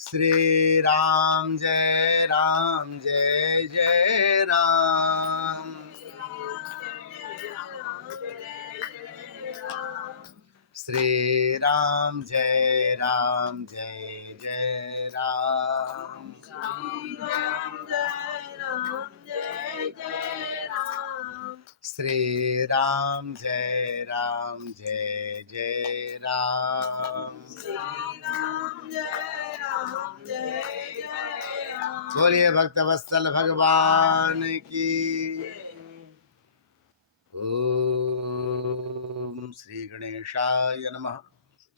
श्री राम जय जय राम। श्री राम जय जय राम। श्री राम जय जय राम। बोलिए भक्तवत्सल भगवान की। ओम श्री गणेशाय नमः।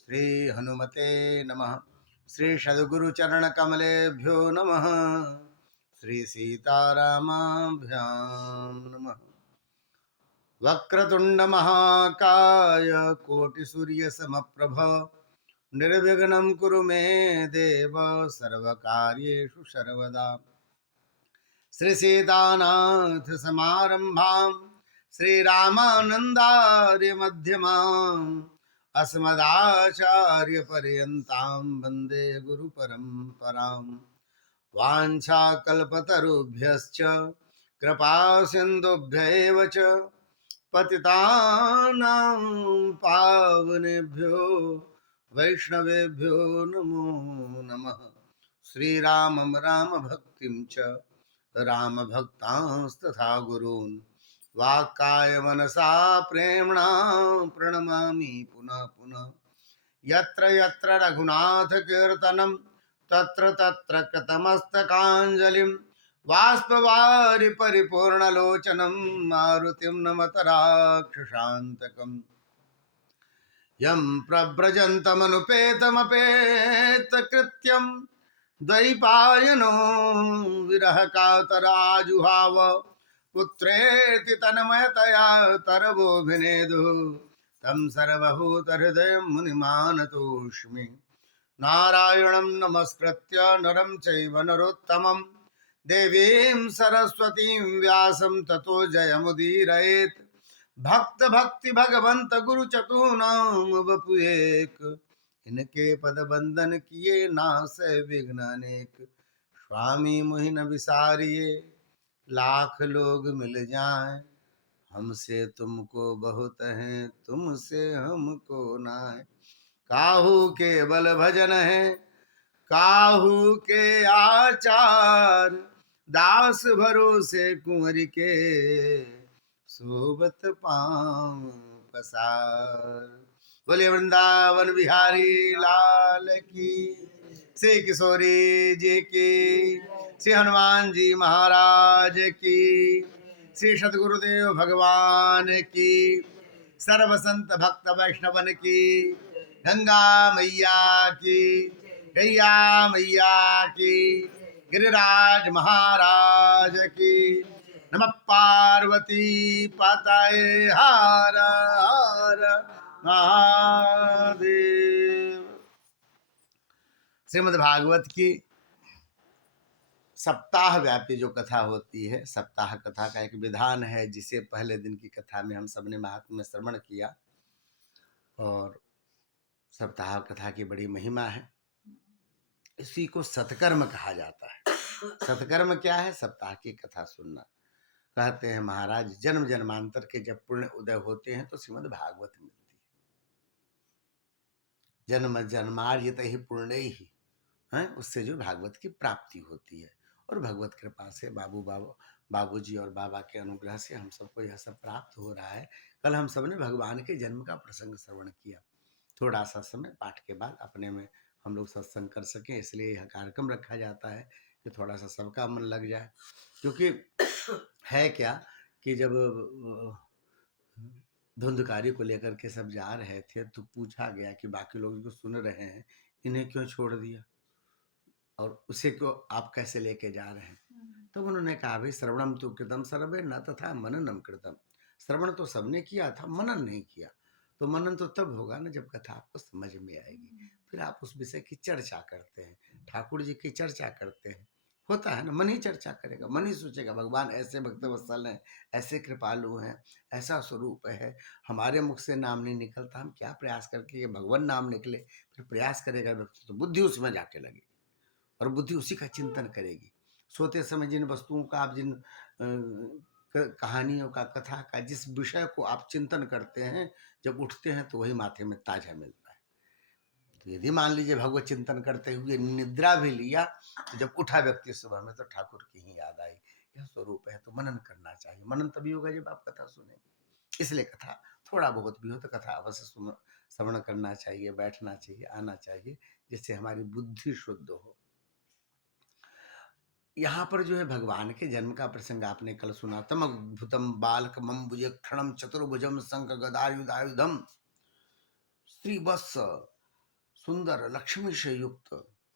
श्री हनुमते नमः। श्री सद्गुरु चरण कमलेभ्यो नमः। श्री सीतारामाभ्यां नमः। वक्रतुंड महाकाय कोटि सूर्य समप्रभ निर्विघ्नं कुरु मे देव सर्वकार्येषु सर्वदा। श्री सीतानाथ समारंभां श्री रामानंदार्य मध्यमाम् अस्मदाचार्य पर्यन्तां वन्दे गुरु परंपराम्। वाञ्छाकल्पतरुभ्यश्च कृपा सिन्धुभ्यैव च पतितानां पावनेभ्यो वैष्णवेभ्यो नमो नमः। श्रीरामं रामभक्तिं च रामभक्तांस्तथा गुरून् वाक्काय मनसा प्रेम्णा प्रणमामि पुनः पुनः। यत्र यत्र रघुनाथ कीर्तनं तत्र तत्र कृतमस्तकाञ्जलिं बाष्पवारि परिपूर्णलोचनं मारुतिं नमत राक्षसान्तकम्। यं प्रव्रजन्तमनुपेतमपेतकृत्यं द्वैपायनो विरहकातराजुहाव पुत्रेति तन्मयतया तरवोऽभिनेदुः तं सर्वभूतहृदयं मुनिमानतोऽस्मि। नारायणं नमस्कृत्य नरं चैव नरोत्तमं देवीं सरस्वतीं व्यासं ततो जयमुदीरयेत्। भक्त भक्ति भगवंत गुरु चतुर्नाम वपु एक, इनके पद बंदन किए नासै विघ्न अनेक। स्वामी मुहि न विसारिए लाख लोग मिल जाएं, हमसे तुमको बहुत है तुमसे हमको नाय। काहू के बल भजन है काहू के आचार, दास भरोसे कुंवर के सोबत पाँव पसार। बोले वृंदावन बिहारी लाल की, श्री किशोरी जी की, श्री हनुमान जी महाराज की, श्री सद्गुरुदेव भगवान की, सर्व संत भक्त वैष्णवन की, गंगा मैया की, गैया मैया की, गिरिराज महाराज की। नमः पार्वती पतये हर हर महादेव। श्रीमद् भागवत की सप्ताह व्यापी जो कथा होती है, सप्ताह कथा का एक विधान है जिसे पहले दिन की कथा में हम सबने महात्म्य में श्रवण किया। और सप्ताह कथा की बड़ी महिमा है। इसी को सत्कर्म कहा जाता है। सत्कर्म क्या है? सप्ताह की कथा सुनना। कहते हैं महाराज जन्म जन्मांतर के जब पुण्य उदय होते हैं तो श्रीमद् भागवत मिलती है। जन्म जन्मार्जित ही पुण्य ही है, उससे जो भागवत की प्राप्ति होती है। और भगवत कृपा से बाबूजी और बाबा के अनुग्रह से हम सबको यह सब प्राप्त हो रहा है। कल हम सब ने भगवान के जन्म का प्रसंग श्रवण किया। थोड़ा सा समय पाठ के बाद अपने में हम लोग सत्संग कर सकें, इसलिए यह कार्यक्रम रखा जाता है कि थोड़ा सा सबका मन लग जाए। क्योंकि है क्या कि जब धुंधकारी को लेकर के सब जा रहे थे तो पूछा गया कि बाकी लोग जो सुन रहे हैं इन्हें क्यों छोड़ दिया और उसे क्यों आप कैसे लेके जा रहे हैं? तो उन्होंने कहा भाई श्रवणम तो कृतम सर्वे न तथा मननम कृतम। श्रवण तो सबने किया था, मनन नहीं किया। तो मनन तो तब होगा ना जब कथा आपको समझ में आएगी, फिर आप उस विषय की चर्चा करते हैं, ठाकुर जी की चर्चा करते हैं। होता है ना, मन ही चर्चा करेगा, मन ही सोचेगा भगवान ऐसे भक्तवत्सल हैं, ऐसे कृपालु हैं, ऐसा स्वरूप है। हमारे मुख से नाम नहीं निकलता, हम क्या प्रयास करके ये भगवान नाम निकले। फिर प्रयास करेगा व्यक्ति तो बुद्धि उसमें जाके लगी। और बुद्धि उसी का चिंतन करेगी। सोते समय जिन वस्तुओं का आप जिन कहानियों का, कथा का, जिस विषय को आप चिंतन करते हैं, जब उठते हैं तो वही माथे में ताजा मिलता है। तो यदि मान लीजिए भगवत चिंतन करते हुए निद्रा भी लिया, तो जब उठा व्यक्ति सुबह में तो ठाकुर की ही याद आई, यह स्वरूप है। तो मनन करना चाहिए। मनन तभी होगा जब आप कथा सुनेंगे। इसलिए कथा थोड़ा बहुत भी हो तो कथा अवश्य श्रवण करना चाहिए, बैठना चाहिए, आना चाहिए, जिससे हमारी बुद्धि शुद्ध हो। यहाँ पर जो है भगवान के जन्म का प्रसंग आपने कल सुना। तम भूतम बालक मम भुज क्षणम चतुर्भुजम शंख गदायुधायुधम श्री वत्स सुंदर लक्ष्मी से युक्त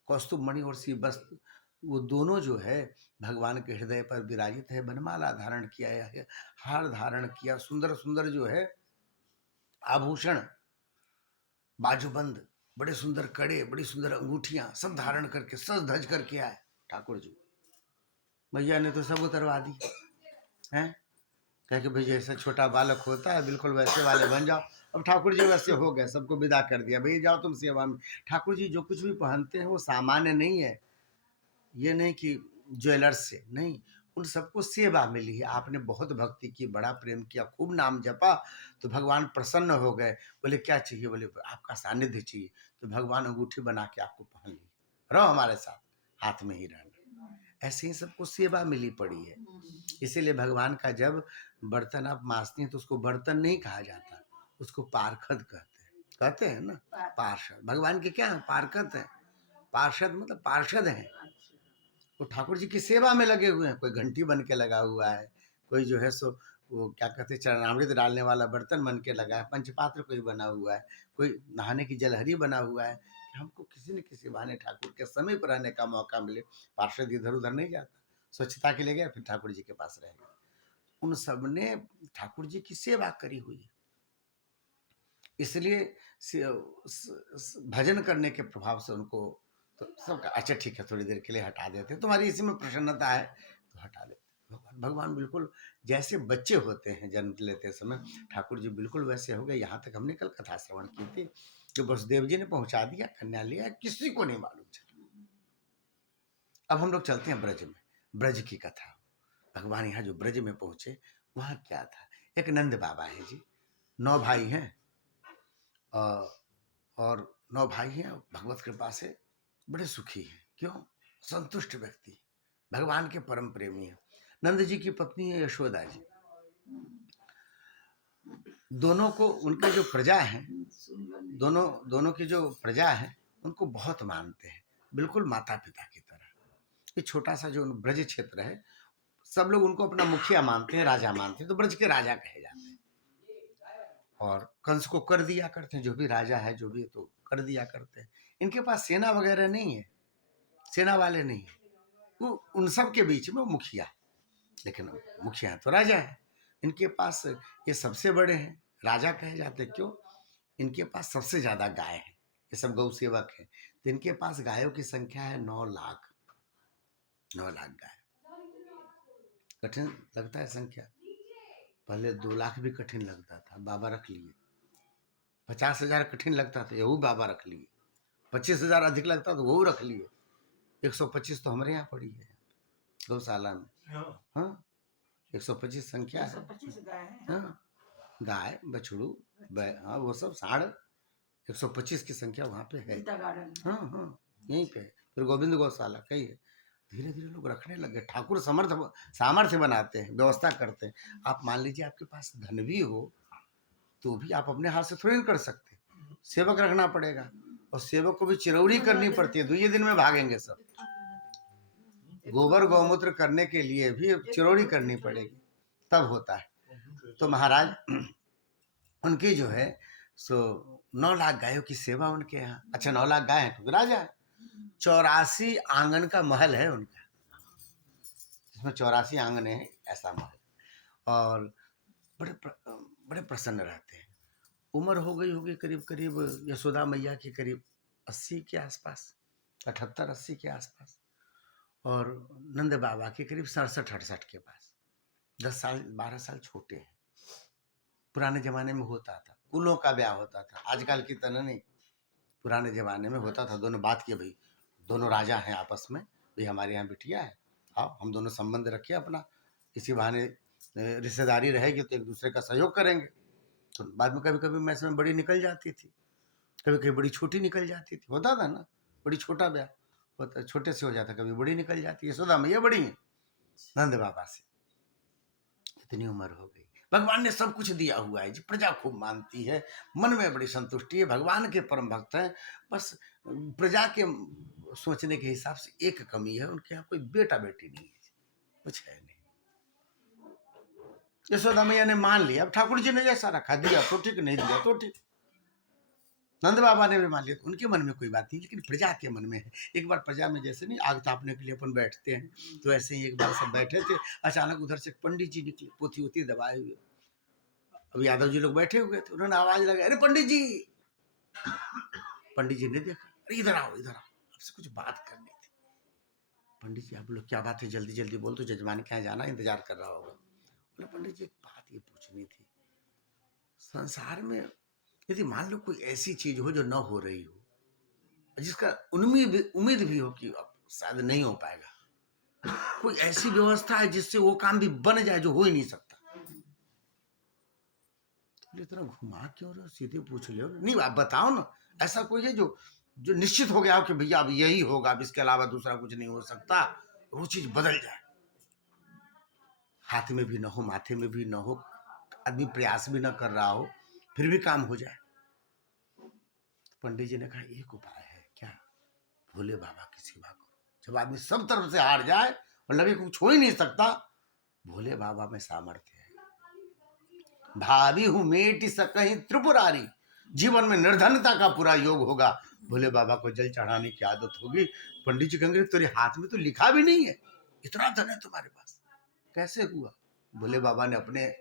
कौस्तुभ मणि और श्री वस्त्र, वो दोनों जो है भगवान के हृदय पर विराजित है। बनमाला धारण किया है, हार धारण किया, सुंदर सुंदर जो है आभूषण, बाजूबंद, बड़े सुंदर कड़े, बड़ी सुंदर अंगूठियां सब धारण करके सज धज करके आए ठाकुर जी। भैया ने तो सब उतरवा दी हैं, कह के भैया ऐसा छोटा बालक होता है, बिल्कुल वैसे वाले बन जाओ। अब ठाकुर जी वैसे हो गए, सबको विदा कर दिया, भैया जाओ तुम सेवा में। ठाकुर जी जो कुछ भी पहनते हैं वो सामान्य नहीं है, ये नहीं कि ज्वेलर्स से नहीं, उन सबको सेवा मिली है। आपने बहुत भक्ति की, बड़ा प्रेम किया, खूब नाम जपा, तो भगवान प्रसन्न हो गए। बोले क्या चाहिए? बोले आपका सानिध्य चाहिए। तो भगवान अंगूठी बना के आपको पहन ली, रहो हमारे साथ, हाथ में ही रहना। ऐसे ही सबको सेवा मिली पड़ी है। इसीलिए भगवान का जब बर्तन आप मांजती हैं तो उसको बर्तन नहीं कहा जाता, उसको पार्षद कहते हैं ना, पार्षद। भगवान के क्या है? पार्षद है। पार्षद मतलब पार्षद हैं, वो ठाकुर जी की सेवा में लगे हुए हैं। कोई घंटी बन के लगा हुआ है, कोई जो है सो वो क्या कहते हैं चरणामृत डालने वाला बर्तन बन के लगा है, पंचपात्र कोई बना हुआ है, कोई नहाने की जलहरी बना हुआ है, कि हमको किसी न किसी बहाने ठाकुर के समीप रहने का मौका मिले। पार्षद इधर उधर नहीं जाता, स्वच्छता के लिए गया फिर ठाकुर जी के पास रहेगा। उन सब ने ठाकुर जी की सेवा करी हुई है। इसलिए भजन करने के प्रभाव से उनको तो सबका अच्छा ठीक है, थोड़ी देर के लिए हटा देते हैं, तुम्हारी इसी में प्रसन्नता है तो हटा देते हैं। भगवान बिल्कुल जैसे बच्चे होते हैं जन्म लेते समय, ठाकुर जी बिल्कुल वैसे हो गए। यहाँ तक हमने कल कथा श्रवण की थी, जो वसुदेव जी ने पहुंचा दिया, कन्या लिया, किसी को नहीं मालूम चला। अब हम लोग चलते हैं ब्रज में, ब्रज की कथा। भगवान यहाँ जो ब्रज में पहुंचे, वहाँ क्या था? एक नंद बाबा है जी, 9 भाई हैं, और 9 भाई हैं, भगवत कृपा से बड़े सुखी हैं। क्यों? संतुष्ट व्यक्ति, भगवान के परम प्रेमी हैं। नंद जी की पत्नी है यशोदा जी। दोनों को उनके जो प्रजा है, दोनों की जो प्रजा है उनको बहुत मानते हैं, बिल्कुल माता पिता की तरह। ये छोटा सा जो ब्रज क्षेत्र है, सब लोग उनको अपना मुखिया मानते हैं, राजा मानते हैं, तो ब्रज के राजा कहे जाते हैं। और कंस को कर दिया करते हैं, जो भी राजा है जो भी, तो कर दिया करते हैं। इनके पास सेना वगैरह नहीं है, सेना वाले नहीं है, वो उन सब के बीच में मुखिया, लेकिन मुखिया तो राजा है। इनके पास ये सबसे बड़े हैं, राजा कहे जाते हैं। क्यों? इनके पास सबसे ज्यादा गाय है, ये सब गौ सेवक है। तो इनके पास गायों की संख्या है 9 लाख, 9 लाख गाय। कठिन लगता है संख्या, पहले 2 लाख भी कठिन लगता था, बाबा रख लिए। 50,000 कठिन लगता था, यहू बाबा रख लिए। 25,000 अधिक लगता तो वो रख लिए। 125 तो हमारे यहाँ पड़ी है गौशाला में। हाँ, 125 संख्या है। 125 गाय है। हाँ, गाय बछड़ू, हाँ वो सब साढ़ 125 की संख्या वहाँ पे है। हाँ हाँ, यहीं पे। फिर गोविंद गौशाला कई है। धीरे धीरे लोग रखने लगे। ठाकुर सामर्थ्य बनाते हैं, व्यवस्था करते हैं। आप मान लीजिए आपके पास धन भी हो तो भी आप अपने हाथ से थोड़ी कर सकते, सेवक रखना पड़ेगा, और सेवक को भी चिरौरी करनी पड़ती है। 2 दिन में भागेंगे सब। गोबर गौमूत्र करने के लिए भी चिरौरी करनी पड़ेगी, तब होता है। तो महाराज उनकी जो है सो 9 लाख गायों की सेवा उनके यहाँ। अच्छा, 9 लाख गाय है क्योंकि राजा है। 84 आंगन का महल है उनका, जिसमें 84 आंगन है, ऐसा महल। और बड़े प्रसन्न रहते हैं। उम्र हो गई होगी करीब करीब यशोदा मैया की करीब 80 के आसपास, 78-80 के आसपास, और नंद बाबा के करीब 67-68 के पास। 10 साल 12 साल छोटे हैं। पुराने जमाने में होता था, कुलों का ब्याह होता था, आजकल की तरह नहीं। पुराने जमाने में होता था, दोनों बात किए भाई दोनों राजा हैं आपस में, भाई हमारे यहाँ बिटिया है, आओ हम दोनों संबंध रखे अपना, इसी बहाने रिश्तेदारी रहेगी तो एक दूसरे का सहयोग करेंगे। तो बाद में कभी कभी मैस में बड़ी निकल जाती थी, कभी कभी बड़ी छोटी निकल जाती थी, होता था ना, बड़ी छोटा ब्याह होता, छोटे से हो जाता, कभी बड़ी निकल जाती है। यशोदा मैया बड़ी है नंद बाबा से, इतनी उम्र हो गई, भगवान ने सब कुछ दिया हुआ है जी, प्रजा खूब मानती है, मन में बड़ी संतुष्टि है, भगवान के परम भक्त हैं। बस प्रजा के सोचने के हिसाब से एक कमी है, उनके यहाँ कोई बेटा बेटी नहीं है, कुछ है नहीं। यशोदा मैया ने मान लिया, अब ठाकुर जी ने जैसा रखा, दिया तो ठीक, नहीं दिया तो ठीक। नंद बाबा ने भी मान लिया, उनके मन में कोई बात नहीं, लेकिन प्रजा के मन में है। एक बार प्रजा में जैसे नहीं आग तापने के लिए अपन बैठते हैं, तो ऐसे ही एक बार सब बैठे थे, अचानक उधर से पंडित जी निकले, पोथी वोथी दबाए हुए। अब यादव जी लोग बैठे हुए थे, उन्होंने आवाज लगाई, अरे पंडित जी। पंडित जी ने देखा, अरे इधर आओ इधर आओ, आपसे कुछ बात करनी थी। पंडित जी आप लोग क्या बात है, जल्दी जल्दी बोल, तो जजमान के यहाँ जाना, इंतजार कर रहा होगा। बोले पंडित जी एक बात ये पूछनी थी, संसार में यदि मान लो कोई ऐसी चीज हो जो न हो रही हो, जिसका उम्मीद भी हो कि अब शायद नहीं हो पाएगा, कोई ऐसी व्यवस्था है जिससे वो काम भी बन जाए जो हो ही नहीं सकता। तो इतना घुमा क्यों रहे हो, सीधे पूछ ले, नहीं आप बताओ ना, ऐसा कोई है जो जो निश्चित हो गया हो कि भैया अब यही होगा, अब इसके अलावा दूसरा कुछ नहीं हो सकता, वो चीज बदल जाए, हाथ में भी ना हो, माथे में भी ना हो, आदमी प्रयास भी ना कर रहा हो, फिर भी काम हो जाए। पंडित जी ने कहा एक उपाय है, क्या? भोले बाबा की सेवा करो, जब आदमी सब तरफ से हार जाए और लगे कुछ हो ही नहीं सकता, भोले बाबा में सामर्थ्य है। भावी हूं मेटी सकहीं त्रिपुरारी, जीवन में निर्धनता का पूरा योग होगा, भोले बाबा को जल चढ़ाने की आदत होगी। पंडित जी कहेंगे तेरे हाथ में तो लिखा भी नहीं है, इतना धन है तुम्हारे पास, कैसे हुआ? भोले बाबा ने अपने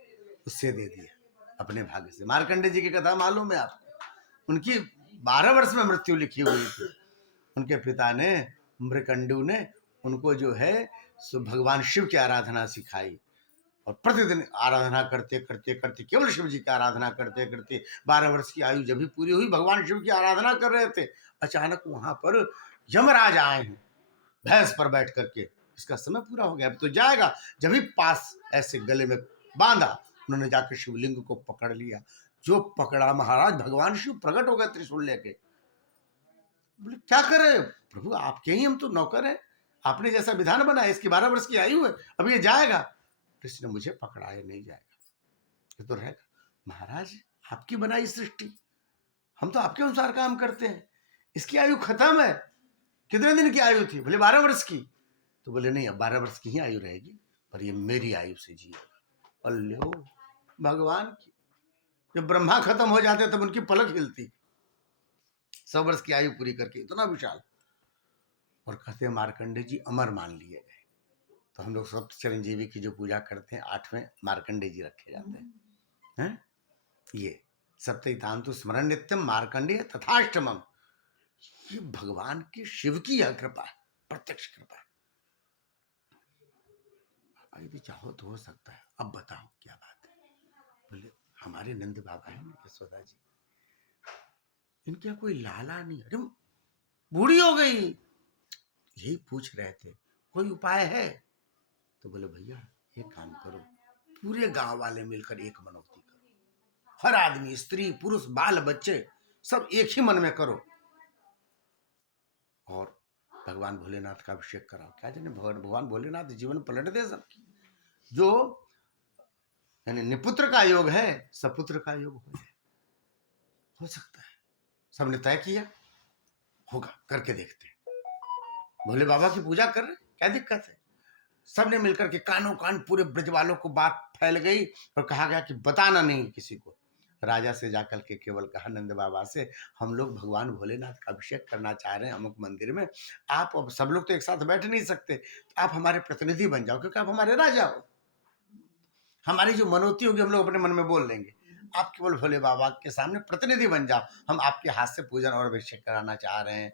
उससे दे दिया, अपने भाग्य से। मार्कंडे जी की कथा मालूम है आपको, उनकी 12 वर्ष में मृत्यु लिखी हुई थी। उनके पिता ने, मृकंडू ने उनको जो है सो भगवान शिव की आराधना सिखाई, और प्रतिदिन आराधना करते करते करते, केवल शिव जी की आराधना करते करते 12 वर्ष की आयु जब भी पूरी हुई, भगवान शिव की आराधना कर रहे थे, अचानक वहां पर यमराज आए हैं भैंस पर बैठ करके, इसका समय पूरा हो गया अब तो जाएगा। जब भी पास ऐसे गले में बांधा, उन्होंने जाकर शिवलिंग को पकड़ लिया, जो पकड़ा महाराज भगवान शिव प्रकट हो गए त्रिशूल लेके। बोले क्या कर रहे हो प्रभु, आपके ही हम तो नौकर हैं, आपने जैसा विधान बनाया, इसकी 12 वर्ष की आयु है, अब ये जाएगा। कृष्ण ने मुझे पकड़ा है, नहीं जाएगा, ये तो रहेगा। महाराज आपकी बनाई सृष्टि, हम तो आपके अनुसार काम करते हैं, इसकी आयु खत्म है। कितने दिन की आयु थी? बोले 12 वर्ष की। तो बोले नहीं अब 12 वर्ष की ही आयु रहेगी, पर ये मेरी आयु से जिएगा। अल्लो भगवान की, जब ब्रह्मा खत्म हो जाते तब उनकी पलक हिलती, 100 वर्ष की आयु पूरी करके, इतना विशाल। और कहते मार्कंडे जी अमर मान लिए गए। तो हम लोग सब चिरंजीवी की जो पूजा करते हैं, 8वें मार्कंडे जी रखे जाते हैं। ये सप्तैतांतु स्मरण नित्यम मार्कंडेय तथाष्टमम, ये भगवान की शिव की यह कृपा है, प्रत्यक्ष कृपा है। यदि चाहो तो हो सकता है। अब बताओ क्या बात है? बोले हमारे नंद बाबा है ना यशोदा जी, इनके यहाँ कोई लाला नहीं, अरे बूढ़ी हो गई, यही पूछ रहे थे कोई उपाय है? तो बोले भैया एक काम करो, पूरे गांव वाले मिलकर एक मनौती करो, हर आदमी, स्त्री पुरुष बाल बच्चे सब एक ही मन में करो, और भगवान भोलेनाथ का अभिषेक कराओ। क्या जाने भगवान भोलेनाथ जीवन पलट दे सबकी। जो यानी निपुत्र का योग है, सपुत्र का योग हो सकता है। सबने तय किया, होगा, करके देखते हैं। भोले बाबा की पूजा कर रहे, क्या दिक्कत है? सबने मिलकर के कानों कान पूरे ब्रज वालों को बात फैल गई, और कहा गया कि बताना नहीं किसी को। राजा से जाकर के केवल कहा नंद बाबा से, हम लोग भगवान भोलेनाथ का अभिषेक करना चाह रहे हैं अमुक मंदिर में, आप, अब सब लोग तो एक साथ बैठ नहीं सकते, तो आप हमारे प्रतिनिधि बन जाओ, क्योंकि आप हमारे राजा हो। हमारी जो मनोती होगी हम लोग अपने मन में बोल लेंगे, आप केवल भोले बाबा के सामने प्रतिनिधि बन जाओ, हम आपके हाथ से पूजन और अभिषेक कराना चाह रहे हैं।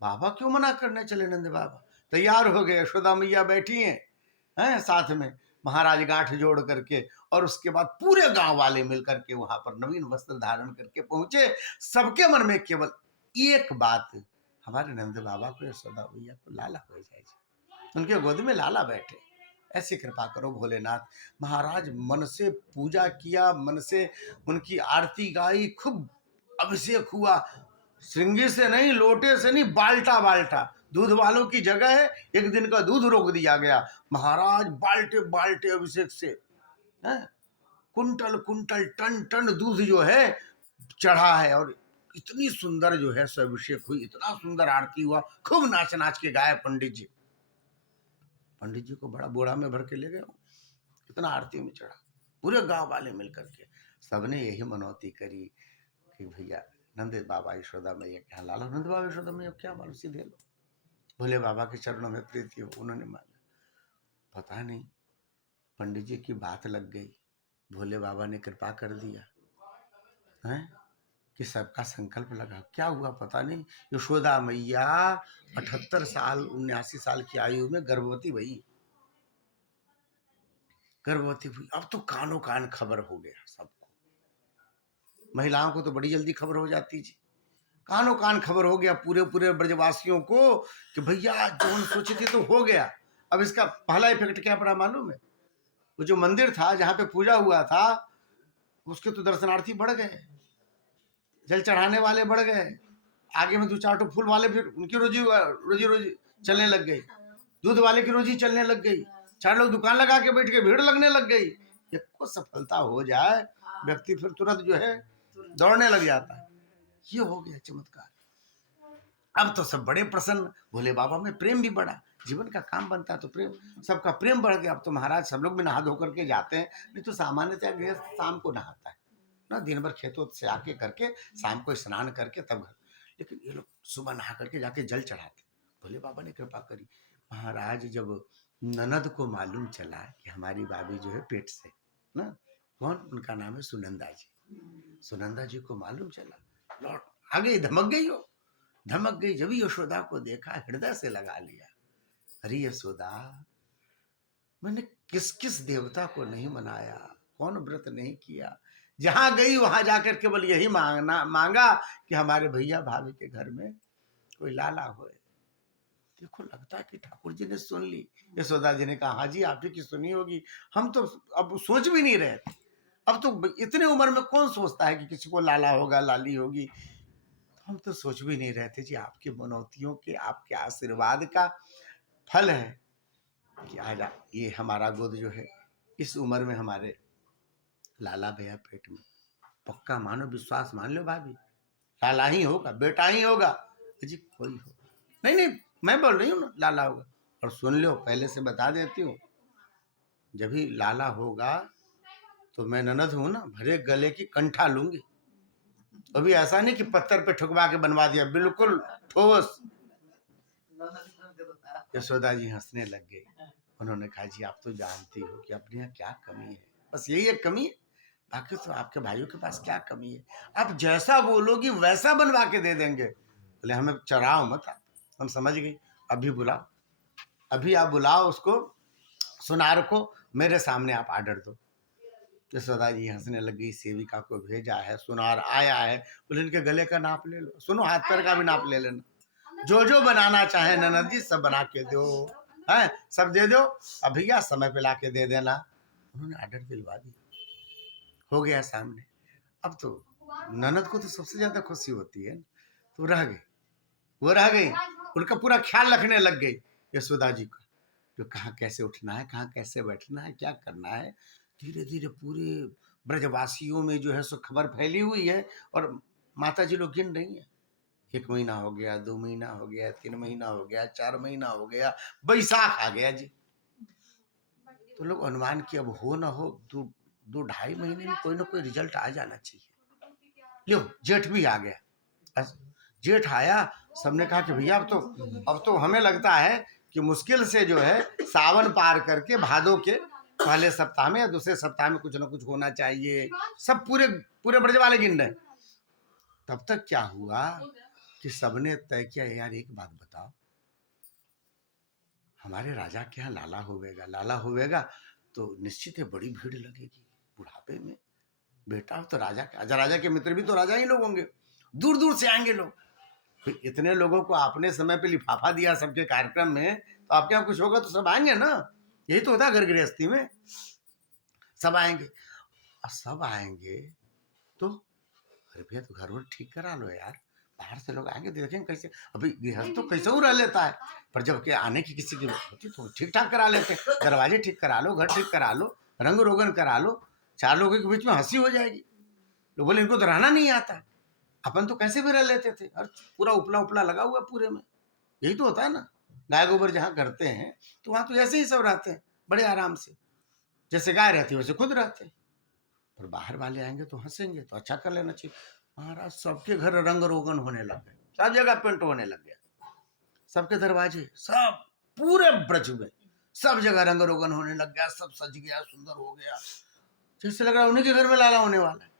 बाबा क्यों मना करने चले? नंद बाबा तैयार हो गए, यशोदा मैया बैठी हैं साथ में, महाराज गांठ जोड़ करके, और उसके बाद पूरे गांव वाले मिलकर के वहां पर नवीन वस्त्र धारण करके पहुंचे। सबके मन में केवल एक बात, हमारे नंद बाबा को यशोदा भैया को लाला हो जाए, उनके गोद में लाला बैठे, ऐसी कृपा करो भोलेनाथ। महाराज मन से पूजा किया, मन से उनकी आरती गाई, खूब अभिषेक हुआ, श्रृंगी से नहीं, लोटे से नहीं, बाल्टा बाल्टा दूध वालों की जगह है, एक दिन का दूध रोक दिया गया। महाराज बाल्टे बाल्टे अभिषेक से, कुंटल कुंटल टन टन दूध जो है चढ़ा है, और इतनी सुंदर जो है अभिषेक हुई, इतना सुंदर आरती हुआ, खूब नाच नाच के गाए पंडित जी। पंडित जी को बड़ा बोरा में भर के ले गए, इतना आरती में चढ़ा, पूरे गांव वाले मिलकर के सबने यही मनौती करी कि भैया नंद बाबा यशोदा मैया क्या लाला, नंद बाबा यशोदा मैया क्या मालूम, सीधे लो, भोले बाबा के चरणों में प्रीति हो। उन्होंने मांगा, पता नहीं पंडित जी की बात लग गई, भोले बाबा ने कृपा कर दिया है कि सबका संकल्प लगा। क्या हुआ पता नहीं, यशोदा मैया 78 साल 79 साल की आयु में गर्भवती हुई, गर्भवती हुई। अब तो कानों कान खबर हो गया सबको, महिलाओं को तो बड़ी जल्दी खबर हो जाती जी, कानों कान खबर हो गया पूरे पूरे ब्रजवासियों को कि भैया जो सोचे थे तो हो गया। अब इसका पहला इफेक्ट क्या पड़ा मालूम है, वो जो मंदिर था जहां पे पूजा हुआ था, उसके तो दर्शनार्थी बढ़ गए, जल चढ़ाने वाले बढ़ गए, आगे में 2-4 तो फूल वाले, फिर उनकी रोजी रोजी रोजी चलने लग गई, दूध वाले की रोजी चलने लग गई, 4 लोग दुकान लगा के बैठ के भीड़ लगने लग गई। एक को सफलता हो जाए, व्यक्ति फिर तुरंत जो है दौड़ने लग जाता है। ये हो गया चमत्कार। अब तो सब बड़े प्रसन्न, भोले बाबा में प्रेम भी बढ़ा, जीवन का काम बनता है तो प्रेम, सबका प्रेम बढ़ गया। अब तो महाराज सब लोग भी नहा धो करके जाते हैं, नहीं तो सामान्यतः गृहस्थ शाम को नहाता है ना, दिन भर खेतों से आके करके शाम को स्नान करके तब घर, लेकिन ये लोग सुबह नहा करके जाके जल चढ़ाते। भोले बाबा ने कृपा करी। महाराज जब ननद को मालूम चला कि हमारी भाभी जो है पेट से ना, कौन, उनका नाम है सुनंदा जी, सुनंदा जी को मालूम चला, लौट आ गई, धमक गई हो, धमक गई। जब यशोदा को देखा हृदय से लगा लिया, अरे यशोदा, मैंने किस किस देवता को नहीं मनाया, कौन व्रत नहीं किया, जहां गई वहां जाकर केवल यही मांगा कि हमारे भैया भाभी के घर में कोई लाला होए। देखो लगता है कि ठाकुर जी ने सुन ली। यशोदा जी ने कहा, हाँ जी आप ही की सुनी होगी, हम तो अब सोच भी नहीं रहे थे। अब तो इतने उम्र में कौन सोचता है कि किसी को लाला होगा लाली होगी, हम तो सोच भी नहीं रहे थे जी। आपकी मनौतियों के, आपके आशीर्वाद का फल है कि आज ये हमारा गोद जो है इस उम्र में हमारे लाला भैया पेट में। पक्का मानो, विश्वास मान लो भाभी, लाला ही होगा, बेटा ही होगा जी, कोई हो नहीं। नहीं मैं बोल रही हूँ ना लाला होगा। और सुन लो, पहले से बता देती हूँ, जब ही लाला होगा तो मैं ननद हूं ना, भरे गले की कंठा लूंगी। अभी ऐसा नहीं कि पत्थर पे ठुकवा के बनवा दिया, बिल्कुल ठोस। यशोदा जी हंसने लग गए। उन्होंने कहा, जी आप तो जानती हो कि अपने यहाँ क्या कमी है, बस यही एक कमी है, बाकी तो आपके भाइयों के पास क्या कमी है, आप जैसा बोलोगी वैसा बनवा के दे देंगे। बोले हमें चढ़ाओ मत, हम समझ गए, अभी बुलाओ, अभी आप बुलाओ उसको, सुनार को, मेरे सामने आप आर्डर दो। यशोदा जी हंसने लगी, सेविका को भेजा है, सुनार आया है, बोले इनके गले का नाप ले लो, सुनो हाथ पैर का भी नाप ले लेना, जो जो बनाना चाहे ननद जी सब बना के दो, है सब दे दो, अब भैया समय पे ला के दे देना। उन्होंने ऑर्डर दिलवा दिया, हो गया सामने। अब तो ननद को तो सबसे ज्यादा खुशी होती है, तो रह गई, वो रह गई, उनका पूरा ख्याल रखने लग गई यशोदा जी का, जो कहाँ कैसे उठना है, कहाँ कैसे बैठना है, क्या करना है। धीरे धीरे पूरे ब्रजवासियों में जो है सो खबर फैली हुई है, और माता जी लोग गिन रही है, 1 महीना हो गया, 2 महीना हो गया, 3 महीना हो गया, 4 महीना हो गया, बैसाख आ गया जी। तो लोग अनुमान कि अब हो ना हो 2-2.5 महीने में कोई ना कोई रिजल्ट आ जाना चाहिए। लो जेठ भी आ गया, जेठ आया, सबने कहा कि भैया अब तो हमें लगता है कि मुश्किल से जो है सावन पार करके भादों के पहले सप्ताह में या दूसरे सप्ताह में कुछ ना कुछ होना चाहिए। सब पूरे पूरे ब्रज वाले गिन रहे। तब तक क्या हुआ कि सबने तय किया, यार एक बात बताओ, हमारे राजा के यहाँ लाला होवेगा, लाला होवेगा तो निश्चित है बड़ी भीड़ लगेगी, बुढ़ापे में बेटा तो राजा के मित्र भी तो राजा ही लोग होंगे, दूर दूर से आएंगे लोग, फिर इतने लोगों को आपने समय पे लिफाफा दिया सबके कार्यक्रम में, तो आपके यहाँ कुछ होगा तो सब आएंगे ना। यही तो होता है घर गृहस्थी में, सब आएंगे। और सब आएंगे तो अरे भैया तो घर वर ठीक करा लो यार, बाहर से लोग आएंगे तो देखेंगे कैसे। अभी गृहस्थ तो कैसे रह लेता है, पर जब के आने की किसी की होती तो ठीक ठाक करा लेते। दरवाजे ठीक करा लो, घर ठीक करा लो, रंग रोगन करा लो, 4 लोगों के बीच में हंसी हो जाएगी। लोग बोले इनको तो रहना नहीं आता, अपन तो कैसे भी रह लेते थे, और पूरा उपला उपला लगा हुआ पूरे में। यही तो होता है ना, गाय गोबर जहाँ करते हैं तो वहां तो ऐसे ही सब रहते हैं बड़े आराम से, जैसे गाय रहती है वैसे खुद रहते हैं। पर बाहर वाले आएंगे तो हंसेंगे, तो अच्छा कर लेना चाहिए। महाराज सबके घर रंग रोगन होने लग गए, सब जगह पेंट होने लग गया, सबके दरवाजे सब पूरे ब्रज में सब जगह रंग रोगन होने लग गया, सब सज गया, सुंदर हो गया, जैसे लग रहा है उन्हीं के घर में लाला होने वाला है।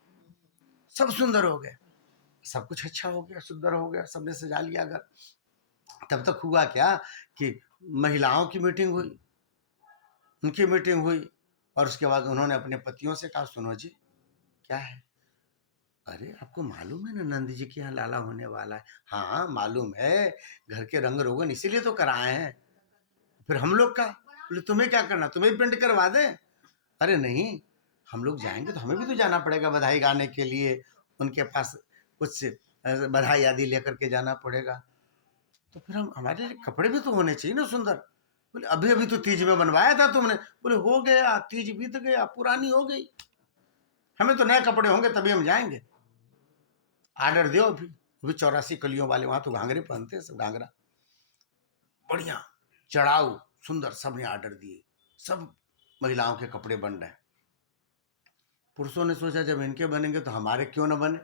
सब सुंदर हो गया, सब कुछ अच्छा हो गया, सुंदर हो गया, सबने सजा लिया घर। तब तक हुआ क्या कि महिलाओं की मीटिंग हुई, उनकी मीटिंग हुई, और उसके बाद उन्होंने अपने पतियों से कहा सुनो जी क्या है, अरे आपको मालूम है ना नंद जी के यहाँ लाला होने वाला है। हाँ मालूम है, घर के रंग रोगन इसीलिए तो कराए हैं। फिर हम लोग का, बोले तुम्हें क्या करना, तुम्हें पेंट करवा दे। अरे नहीं, हम लोग जाएंगे तो हमें भी तो जाना पड़ेगा बधाई गाने के लिए, उनके पास कुछ बधाई आदि लेकर के जाना पड़ेगा, तो फिर हम हमारे लिए कपड़े भी तो होने चाहिए ना सुंदर। बोले अभी अभी तो तीज में बनवाया था तुमने। बोले हो गया, तीज बीत गया, पुरानी हो गई, हमें तो नए कपड़े होंगे तभी हम जाएंगे। आर्डर दो अभी। अभी 84 कलियों वाले वहां तो घाघरे पहनते हैं, सब घाघरा बढ़िया चढ़ाऊ सुंदर, सबने आर्डर दिए, सब महिलाओं के कपड़े बन रहे हैं। पुरुषों ने सोचा जब इनके बनेंगे तो हमारे क्यों न बने।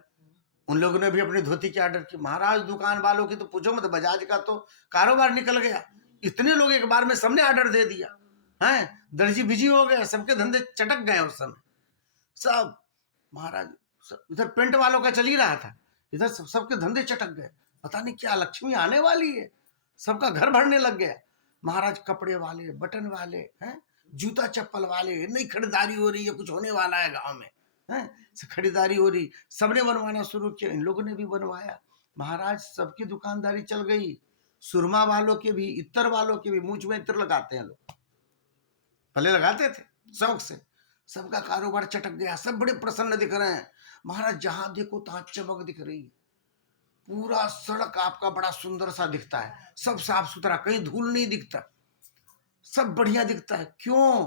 उन लोगों ने भी अपनी धोती के आर्डर की। महाराज दुकान वालों की तो पूछो मत, बजाज का तो कारोबार निकल गया, इतने लोग एक बार में सबने आर्डर दे दिया है, दर्जी बिजी हो गए, सबके धंधे चटक गए उस समय सब। महाराज इधर पेंट वालों का चल ही रहा था, इधर सबके धंधे चटक गए, पता नहीं क्या लक्ष्मी आने वाली है, सबका घर भरने लग गया। महाराज कपड़े वाले, बटन वाले हैं, जूता चप्पल वाले, नई खरीदारी हो रही है, कुछ होने वाला है गांव में है, खरीदारी हो रही, सबने बनवाना शुरू किया, इन लोगों ने भी बनवाया। महाराज सबकी दुकानदारी चल गई, सुरमा वालों के भी, इत्र वालों के भी, मूंछ में इत्र लगाते हैं लोग, पहले लगाते थे शौक से, सबका कारोबार चटक गया, सब बड़े प्रसन्न दिख रहे हैं। महाराज जहां देखो तहां चमक दिख रही है, पूरा सड़क आपका बड़ा सुंदर सा दिखता है, सब साफ सुथरा, कहीं धूल नहीं दिखता, सब बढ़िया दिखता है। क्यों?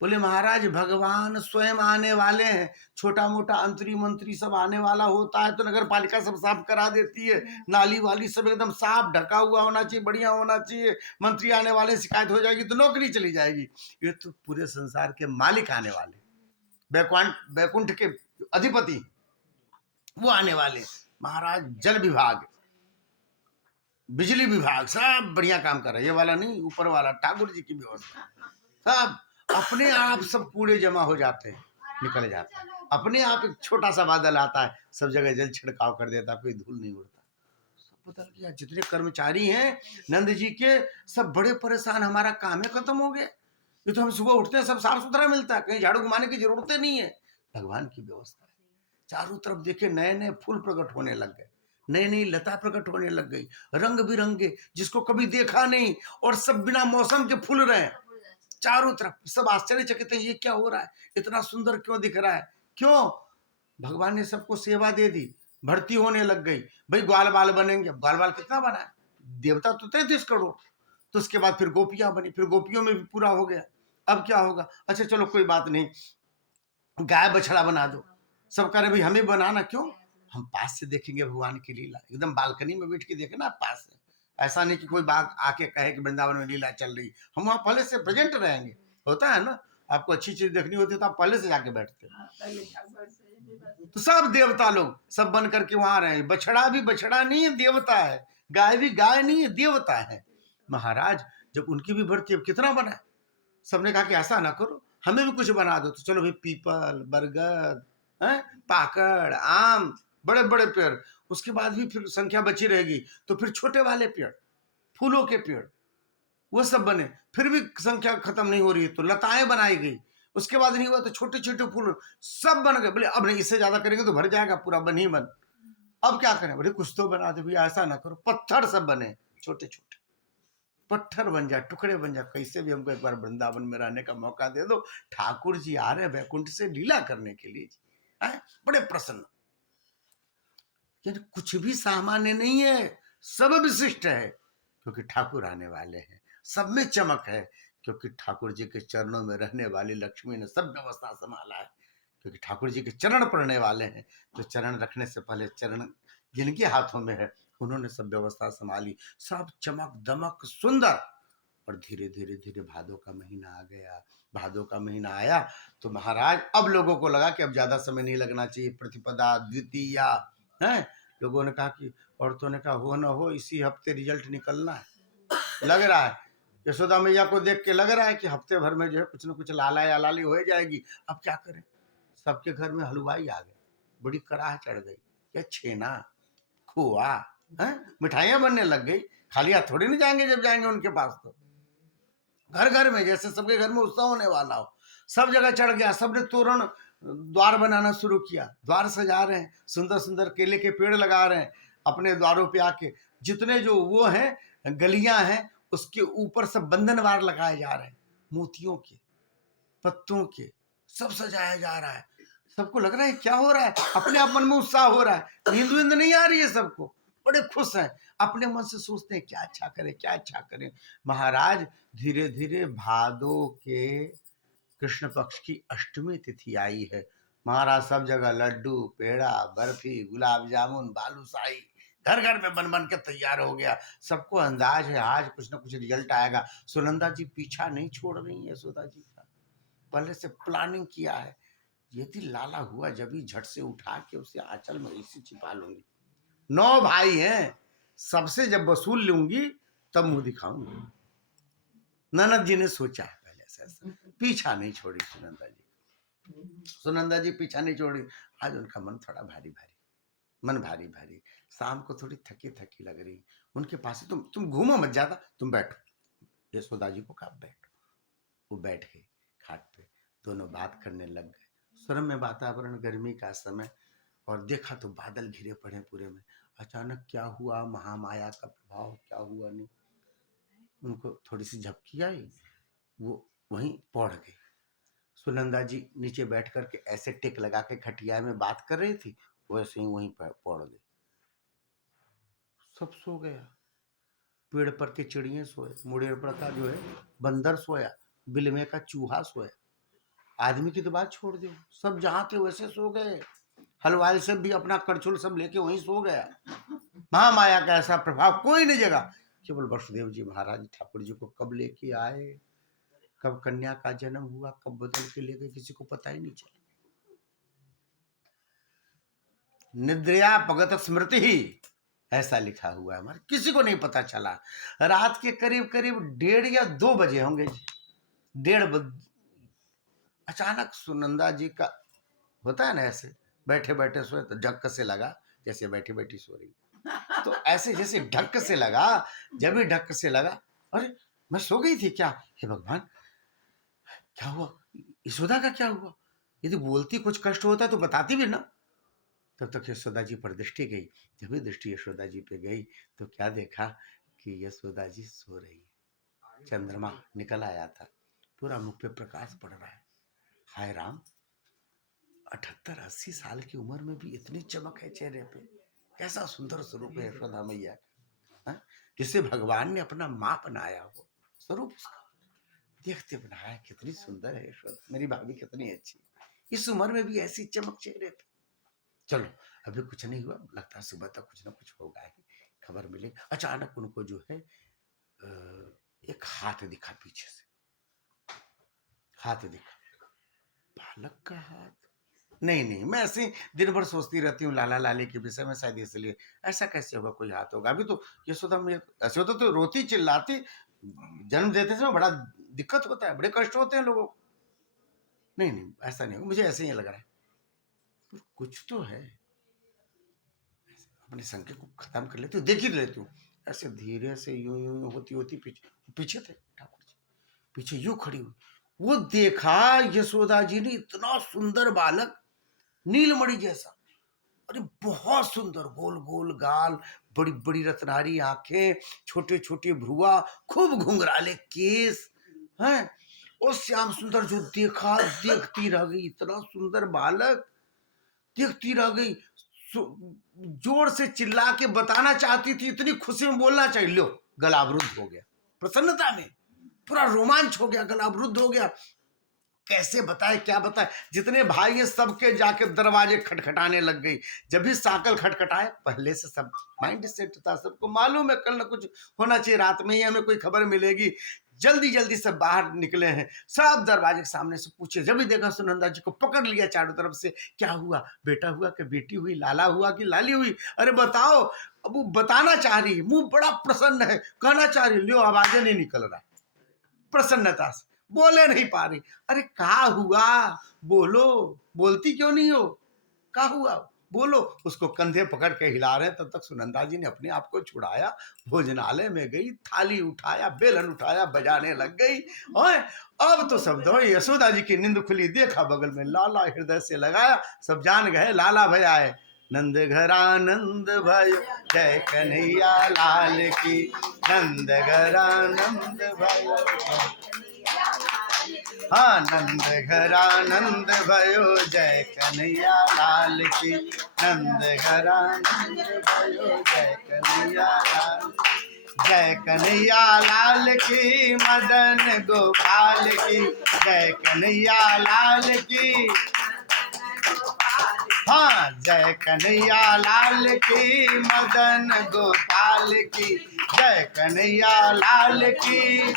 बोले महाराज भगवान स्वयं आने वाले हैं, छोटा मोटा अंतरी मंत्री सब आने वाला होता है तो नगर पालिका सब साफ करा देती है, नाली वाली सब एकदम साफ ढका हुआ होना चाहिए, बढ़िया होना चाहिए। मंत्री आने वाले, शिकायत हो जाएगी तो नौकरी चली जाएगी। ये तो पूरे संसार के मालिक आने वाले, बैकुंठ के अधिपति वो आने वाले। महाराज जल विभाग, बिजली विभाग सब बढ़िया काम कर रहा है, ये वाला नहीं, ऊपर वाला ठाकुर जी की व्यवस्था, सब अपने आप सब कूड़े जमा हो जाते हैं, निकल जाते हैं अपने आप। एक छोटा सा बादल आता है, सब जगह जल छिड़काव कर देता, कोई धूल नहीं उड़ता, सब बदल गया। जितने कर्मचारी हैं नंद जी के, सब बड़े परेशान, हमारा काम है खत्म हो गया, ये तो हम सुबह उठते हैं सब साफ सुथरा मिलता है, कहीं झाड़ू घुमाने की जरूरत नहीं है। भगवान की व्यवस्था है, चारों तरफ देखे नए नए फूल प्रकट होने लग गए, नई नई लता प्रकट होने लग गई, रंग बिरंगे, जिसको कभी देखा नहीं, और सब बिना मौसम के फूल रहे हैं चारों तरफ। सब आश्चर्यचकित है, ये क्या हो रहा है, इतना सुंदर क्यों दिख रहा है। क्यों? भगवान ने सबको सेवा दे दी, भर्ती होने लग गई। भाई ग्वाल बाल बनेंगे, ग्वाल बाल कितना बना है, देवता तो 33 करोड़। तो उसके बाद फिर गोपियां बनी, फिर गोपियों में भी पूरा हो गया। अब क्या होगा, अच्छा चलो कोई बात नहीं, गाय बछड़ा बना दो। सब कह रहे भाई हमें बनाना, क्यों, हम पास से देखेंगे भगवान की लीला, एकदम बालकनी में बैठ के देखे ना पास से, ऐसा नहीं कि कोई बाग आके कहे कि वृंदावन में लीला चल रही, हम वहां पहले से प्रेजेंट रहेंगे। होता है ना, आपको अच्छी चीज देखनी होती है तो आप पहले से जाके बैठते हो। तो सब देवता लोग सब बन करके वहां रहे। बछड़ा भी बछड़ा नहीं है, देवता है, गाय भी गाय नहीं है, देवता है। महाराज जब उनकी भी भर्ती, अब कितना बना, सबने कहा कि ऐसा ना करो, हमें भी कुछ बना दो। तो चलो भाई पीपल, बरगद, पाकड़, आम, बड़े बड़े पेड़। उसके बाद भी फिर संख्या बची रहेगी तो फिर छोटे वाले पेड़, फूलों के पेड़, वो सब बने। फिर भी संख्या खत्म नहीं हो रही है तो लताएं बनाई गई। उसके बाद नहीं हुआ तो छोटे छोटे फूल सब बन गए। बोले अब नहीं, इससे ज्यादा करेंगे तो भर जाएगा पूरा, बन ही बन। अब क्या करें? बोले कुछ तो बना दे भैया, ऐसा ना करो, पत्थर सब बने, छोटे छोटे पत्थर बन जाए, टुकड़े बन जाए, कैसे भी हमको एक बार वृंदावन में रहने का मौका दे दो, ठाकुर जी आ रहे वैकुंठ से लीला करने के लिए। हैं? बड़े प्रसन्न। कुछ भी सामान्य नहीं है, सब विशिष्ट है, क्योंकि ठाकुर आने वाले हैं। सब में चमक है, क्योंकि ठाकुर जी के चरणों में रहने वाली लक्ष्मी ने सब व्यवस्था संभाला है। क्योंकि ठाकुर जी के चरण पड़ने वाले हैं, तो चरण रखने से पहले चरण जिनके हाथों में है, उन्होंने सब व्यवस्था संभाली, सब चमक दमक सुंदर। और धीरे धीरे धीरे भादों का महीना आ गया। भादों का महीना आया तो महाराज अब लोगों को लगा कि अब ज्यादा समय नहीं लगना चाहिए, प्रतिपदा द्वितीया है। लोगों ने कहा कि, औरतों ने कहा हो ना हो इसी हफ्ते रिजल्ट निकलना है, लग रहा है। यशोदा मैया को देख के लग रहा है कि हफ्ते भर में जो है कुछ न कुछ लाला या लाली हो जाएगी। अब क्या करें? सबके घर में हलवाई आ गए, बड़ी कड़ाह चढ़ गई, क्या छेना खोआ है, मिठाइयां बनने लग गई। खाली हाथ थोड़ी नहीं जाएंगे जब जाएंगे उनके पास, तो घर घर में जैसे सबके घर में उत्सव होने वाला हो, सब जगह चढ़ गया। सबने तोरण द्वार बनाना शुरू किया, द्वार सजा रहे हैं, सुंदर सुंदर केले के पेड़ लगा रहे हैं अपने द्वारों पे आके। जितने जो वो हैं गलियां हैं उसके ऊपर सब बंधनवार लगाए जा रहे हैं, मोतियों के पत्तों के, सब सजाया जा रहा है। सबको लग रहा है क्या हो रहा है, अपने आप मन में उत्साह हो रहा है, नींद वींद नहीं आ रही है, सबको बड़े खुश हैं। अपने मन से सोचते हैं क्या अच्छा करें क्या अच्छा करें। महाराज धीरे धीरे भादो के कृष्ण पक्ष की अष्टमी तिथि आई है। महाराज सब जगह लड्डू पेड़ा बर्फी गुलाब जामुन बालूशाही घर घर में बन बन के तैयार हो गया। सबको अंदाज है आज कुछ ना कुछ रिजल्ट आएगा। सुनंदा जी पीछा नहीं छोड़ रही है यशोदा जी का, पहले से प्लानिंग किया है। यदि लाला हुआ जब ही झट से उठा के उसे आंचल में इसी छिपा लूंगी। 9 भाई हैं, सबसे जब वसूल लूंगी तब मुंह दिखाऊंगी। ननद जी ने सोचा है पहले से ऐसा, पीछा नहीं छोड़ी सुनंदा जी। सुनंदा जी पीछा नहीं छोड़ी। आज उनका मन थोड़ा भारी भारी, मन भारी भारी, शाम को थोड़ी थकी थकी लग रही। उनके पास तुम घूमो मत ज्यादा, तुम बैठो। यशोदा जी को कहा बैठो। वो बैठ गए खाट पे, दोनों बात करने लग गए। सुरम्य वातावरण, गर्मी का समय, और देखा तो बादल घिरे पड़े पूरे में। अचानक क्या हुआ, महामाया का प्रभाव क्या हुआ नहीं, उनको थोड़ी सी झपकी आई, वो वहीं पड़ गई। सुनंदा जी नीचे बैठ करके ऐसे टेक लगा के खटिया में बात कर रही थी, वैसे ही वहीं पड़ गई। सब सो गया। पेड़ पर के चिड़िए सोए, मुड़ेर पर का जो है बंदर सोया, बिलमे का चूहा सोया। आदमी की तो बात छोड़ दो, सब जहां थे वैसे सो गए। हलवाई सब भी अपना करछुल सब लेके वहीं सो गया। महामाया का ऐसा प्रभाव कोई नहीं जगा। केवल वसुदेव जी महाराज ठाकुर जी को कब लेके आए, कब कन्या का जन्म हुआ, कब बदल के ले गए, किसी को पता ही नहीं चला। निद्रया भगत स्मृति ही ऐसा लिखा हुआ है, हमारे किसी को नहीं पता चला। रात के करीब करीब 1:30 या 2 बजे होंगे जी, 1:30 अचानक सुनंदा जी का होता है ना ऐसे, बैठे बैठे सोए तो झक्क से लगा जैसे बैठी बैठी सो रही, तो ऐसे जैसे ढक से लगा। जब भी ढक से लगा, अरे मैं सो गई थी क्या, हे भगवान क्या हुआ, यशोदा का क्या हुआ, यदि बोलती कुछ कष्ट होता तो बताती भी ना। तब तक यशोदा जी पर दृष्टि गई। जब भी दृष्टि यशोदा जी पे गई तो क्या देखा कि यशोदा जी सो रही है। चंद्रमा निकल आया था, पूरा मुख पे प्रकाश पड़ रहा है। हाय राम, 78-80 साल की उम्र में भी इतनी चमक है चेहरे पे, कैसा सुंदर स्वरूप है यशोदा मैया का, जिसे भगवान ने अपना माँ बनाया हो स्वरूप उसका। देखते बनाया कितनी सुंदर है यशोदा, मेरी भाभी कितनी अच्छी, इस उम्र में भी ऐसी चमक चेहरे पे। चलो अभी कुछ नहीं हुआ, लगता है सुबह तक कुछ ना कुछ होगा ही, खबर मिले। अचानक उनको जो है एक हाथ दिखा पीछे से, हाथ दिखा, बालक का हाथ। नहीं नहीं, मैं ऐसे दिन भर सोचती रहती हूँ लाला लाली के विषय में, शायद इसलिए ऐसा कैसे होगा कोई हाथ होगा। अभी तो यशोदा में ऐसे होता तो रोती चिल्लाती, जन्म देते समय बड़ा दिक्कत होता है, बड़े कष्ट होते हैं लोगों को। नहीं नहीं ऐसा नहीं, मुझे ऐसे ही लग रहा है कुछ तो है। अपने संकेत को खत्म कर लेती हूँ, देख ही लेती हूँ। ऐसे धीरे से यूं यूं होती होती पीछे पीछे थे ठाकुर जी, पीछे यूं खड़ी हुई। वो देखा यशोदा जी ने इतना सुंदर बालक, नीलमणि जैसा, अरे बहुत सुंदर, गोल गोल गाल, बड़ी बड़ी रत्नारी आंखें, छोटे छोटे भ्रुआ, खूब घुंघराले केस हैं। और श्याम सुंदर जो देखा, देखती रह गई, इतना सुंदर बालक, देखती रह गई। जोर से चिल्ला के बताना चाहती थी, इतनी खुशी में बोलना चाहिए, लो गला अवरुद्ध हो गया, प्रसन्नता में पूरा रोमांच हो गया, गला अवरुद्ध हो गया। कैसे बताए, क्या बताए, जितने भाई हैं सबके जाके दरवाजे खटखटाने लग गई। जब भी साकल खटखटाए, पहले से सब माइंड सेट था, सबको मालूम है कल ना कुछ होना चाहिए, रात में ही हमें कोई खबर मिलेगी। जल्दी जल्दी सब बाहर निकले हैं, सब दरवाजे के सामने से पूछे। जब भी देखा सुनंदा जी को पकड़ लिया चारों तरफ से, क्या हुआ, बेटा हुआ कि बेटी हुई, लाला हुआ कि लाली हुई, अरे बताओ। अब वो बताना चाह रही है, मुंह बड़ा प्रसन्न है, कहना चाह रही, लियो आवाजें नहीं निकल रहा, प्रसन्नता से बोले नहीं पा रही। अरे क्या हुआ, बोलो, बोलती क्यों नहीं हो, क्या हुआ, बोलो। उसको कंधे पकड़ के हिला रहे, तब तक सुनंदा जी ने अपने आप को छुड़ाया, भोजनालय में गई, थाली उठाया, बेलन उठाया, बजाने लग गई। और अब तो सब दो, यशोदा जी की नींद खुली, देखा बगल में लाला, हृदय से लगाया, सब जान गए लाला भैया है। नंद घर आनंद भयो, जय कन्हैया लाल की, नंद घर आनंद भयो, हाँ नंद घर आनंद भयो, जय कन्हैया लाल की, नंद घर आनंद भयो, जय कन्हैया लाल, जय कन्हैया लाल की, मदन गोपाल की, जय कन्हैया लाल की, हाँ जय कन्हैया लाल की, मदन गोपाल की, जय कन्हैया लाल की,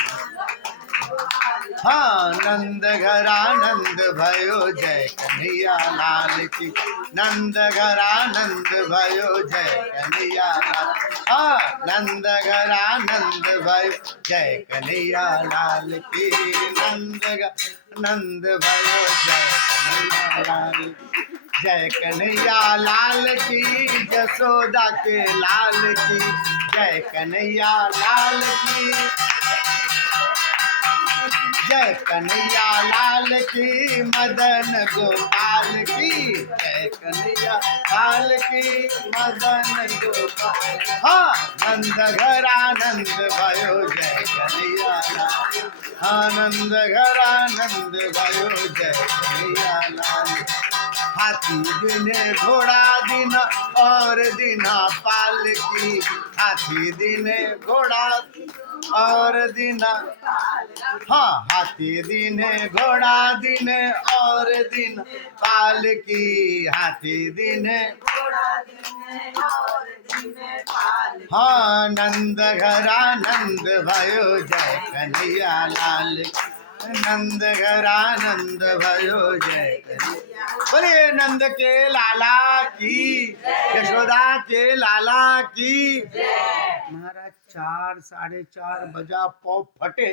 हाँ नंद घर आनंद भयो, जय कन्हैया लाल की, नंद घर आनंद भयो, जय कन्हैया लाल, हाँ नंद घर आनंद भयो, जय कन्हैया लाल की, नंद भयो, जय कन्हैया लाल, जय कन्हैया लाल की, यशोदा के लाल की, जय कन्हैया लाल की, जय कन्हैया लाल की, मदन गोपाल की, जय कन्हैया लाल की, मदन गोपाल, हाँ नंद घर आनंद भयो, जय कन्हैया लाल, आनंद घर आनंद भयो, जय कन्हैया लाल, हाथी दिने घोड़ा दिन और दिना पाल की, हाथी दिने घोड़ा और दिना, हाँ हाथी दिने घोड़ा दिने और दिन पाल की, हाथी दिने घोड़ा दिने और दिने पाल, हाँ नंद घर आनंद भयो, जय कन्हैया लाल, नंद घर आनंद भयो, जय कन्हैया, बोले नंद के लाला की, यशोदा के लाला की। महाराज 4 साढ़े 4 बजा, पौ फटे,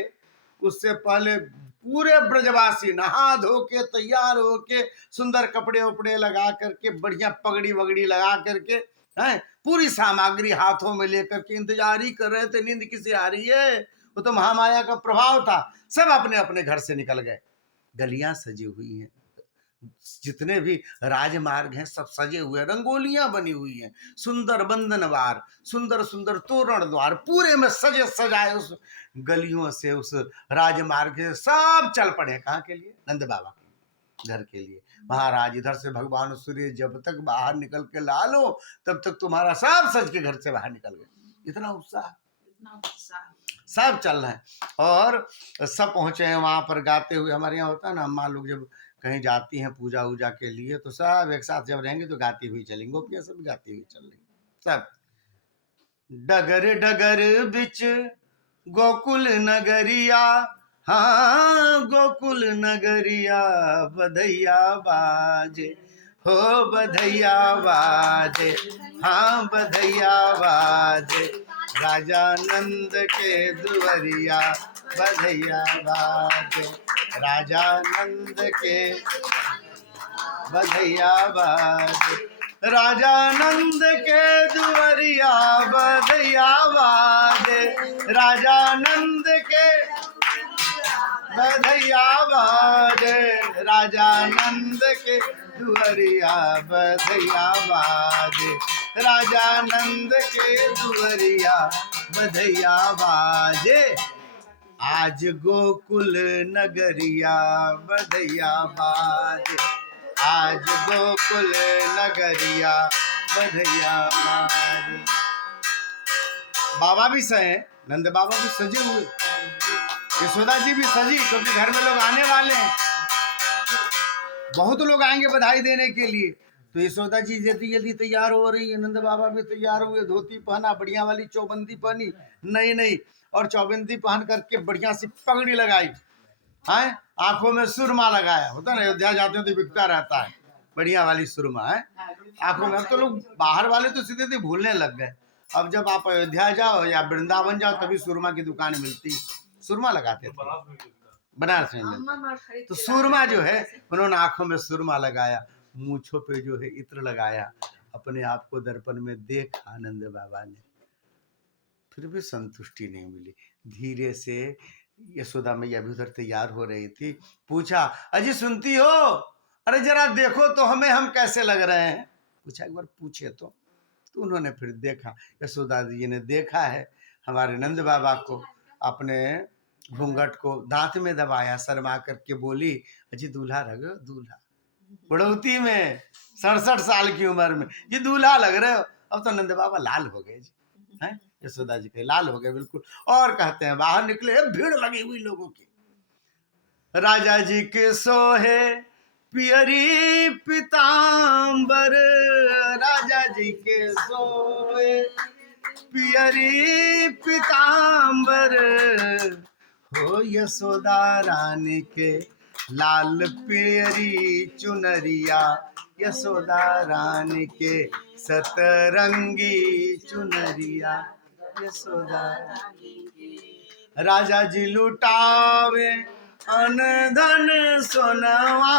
उससे पहले पूरे ब्रजवासी नहा धो के तैयार होके, सुंदर कपड़े उपड़े लगा करके, बढ़िया पगड़ी वगड़ी लगा करके, हैं पूरी सामग्री हाथों में लेकर के इंतजार ही कर रहे थे, नींद किसे आ रही है, वो तो महामाया का प्रभाव था। सब अपने अपने घर से निकल गए, गलियां सजी हुई हैं, जितने भी राजमार्ग हैं सब सजे हुए, रंगोलियां बनी हुई हैं, सुंदर बंधनवार, सुंदर सुंदर तोरण द्वार, पूरे में सजे सजाए उस गलियों से, उस राजमार्ग से सब चल पड़े। कहाँ के लिए, नंद बाबा के घर के लिए। महाराज इधर से भगवान सूर्य जब तक बाहर निकल के ला लो, तब तक तुम्हारा सब सज के घर से बाहर निकल गए। इतना उत्साह, सब चल रहे हैं और सब पहुंचे हैं वहां पर गाते हुए। हमारे यहाँ होता है ना, अम्मा लोग जब कहीं जाती हैं पूजा वूजा के लिए, तो सब एक साथ जब रहेंगे तो गाती हुई चलेंगे, गोपियां सब गाती हुई चल रही सब। डगर डगर बिच गोकुल नगरिया, हाँ गोकुल नगरिया, बधैया बाजे, हो बधैया बाजे, हाँ बधैया बाजे, राजा नंद के दुवरिया, बधैया बाजे, राजा नंद के बधैया बाजे, राजा नंद के दुवरिया, बधैया बाजे, राजा नंद के बधैया बाजे, राजा नंद के दुअरिया बधैया बाजे, राजा नंद के दुअरिया बधैया बाजे। आज गोकुल नगरिया बधैया बाजे, आज गोकुल नगरिया बधैया बाजे। बाबा भी सहे, नंद बाबा भी सजे हुए, यशोदा जी भी सजी, क्योंकि घर में लोग आने वाले हैं, बहुत लोग आएंगे बधाई देने के लिए। तो यशोदा जी जल्दी जल्दी तैयार हो रही है, नंद बाबा भी तैयार हुए, धोती पहना, बढ़िया वाली चौबंदी पहनी, नई नई, और चौबंदी पहन करके बढ़िया सी पगड़ी लगाई है, आंखों में सुरमा लगाया, होता ना अयोध्या जाते हैं तो बिकता रहता है बढ़िया वाली सुरमा है आंखों में। अब तो लोग बाहर वाले तो सीधे सीधे भूलने लग गए, अब जब आप अयोध्या जाओ या वृंदावन जाओ तभी सुरमा की दुकान मिलती, सुरमा लगाते थे बनारस में। तो सुरमा जो है उन्होंने आंखों में सुरमा लगाया, मूंछों पे जो है इत्र लगाया, अपने आप को दर्पण में देखा आनंद बाबा ने, फिर भी संतुष्टि नहीं मिली। धीरे से यशोदा मैया भी उधर तैयार हो रही थी, पूछा अजी सुनती हो, अरे जरा देखो तो हमें, हम कैसे लग रहे हैं, पूछा एक बार पूछे तो उन्होंने फिर देखा, यशोदा जी ने देखा है हमारे नंद बाबा को, अपने घूंघट को दांत में दबाया, शर्मा करके बोली अजी दूल्हा लग रहे हो, दूल्हा बुढ़ौती में 67 साल की उम्र में ये दूल्हा लग रहे हो। अब तो नंद बाबा लाल हो गए जी, हैं यशोदा जी के लाल हो गए बिल्कुल, और कहते हैं बाहर निकले, भीड़ लगी हुई लोगों की, राजा जी के सोहे पियरी पीतांबर, राजा जी के सोहे पियरी पीतांबर, हो यशोदा रानी के लाल पियरी चुनरिया, यशोदा रानी के सतरंगी चुनरिया, यशोदा राजा जी लुटावे अन धन सोनवा,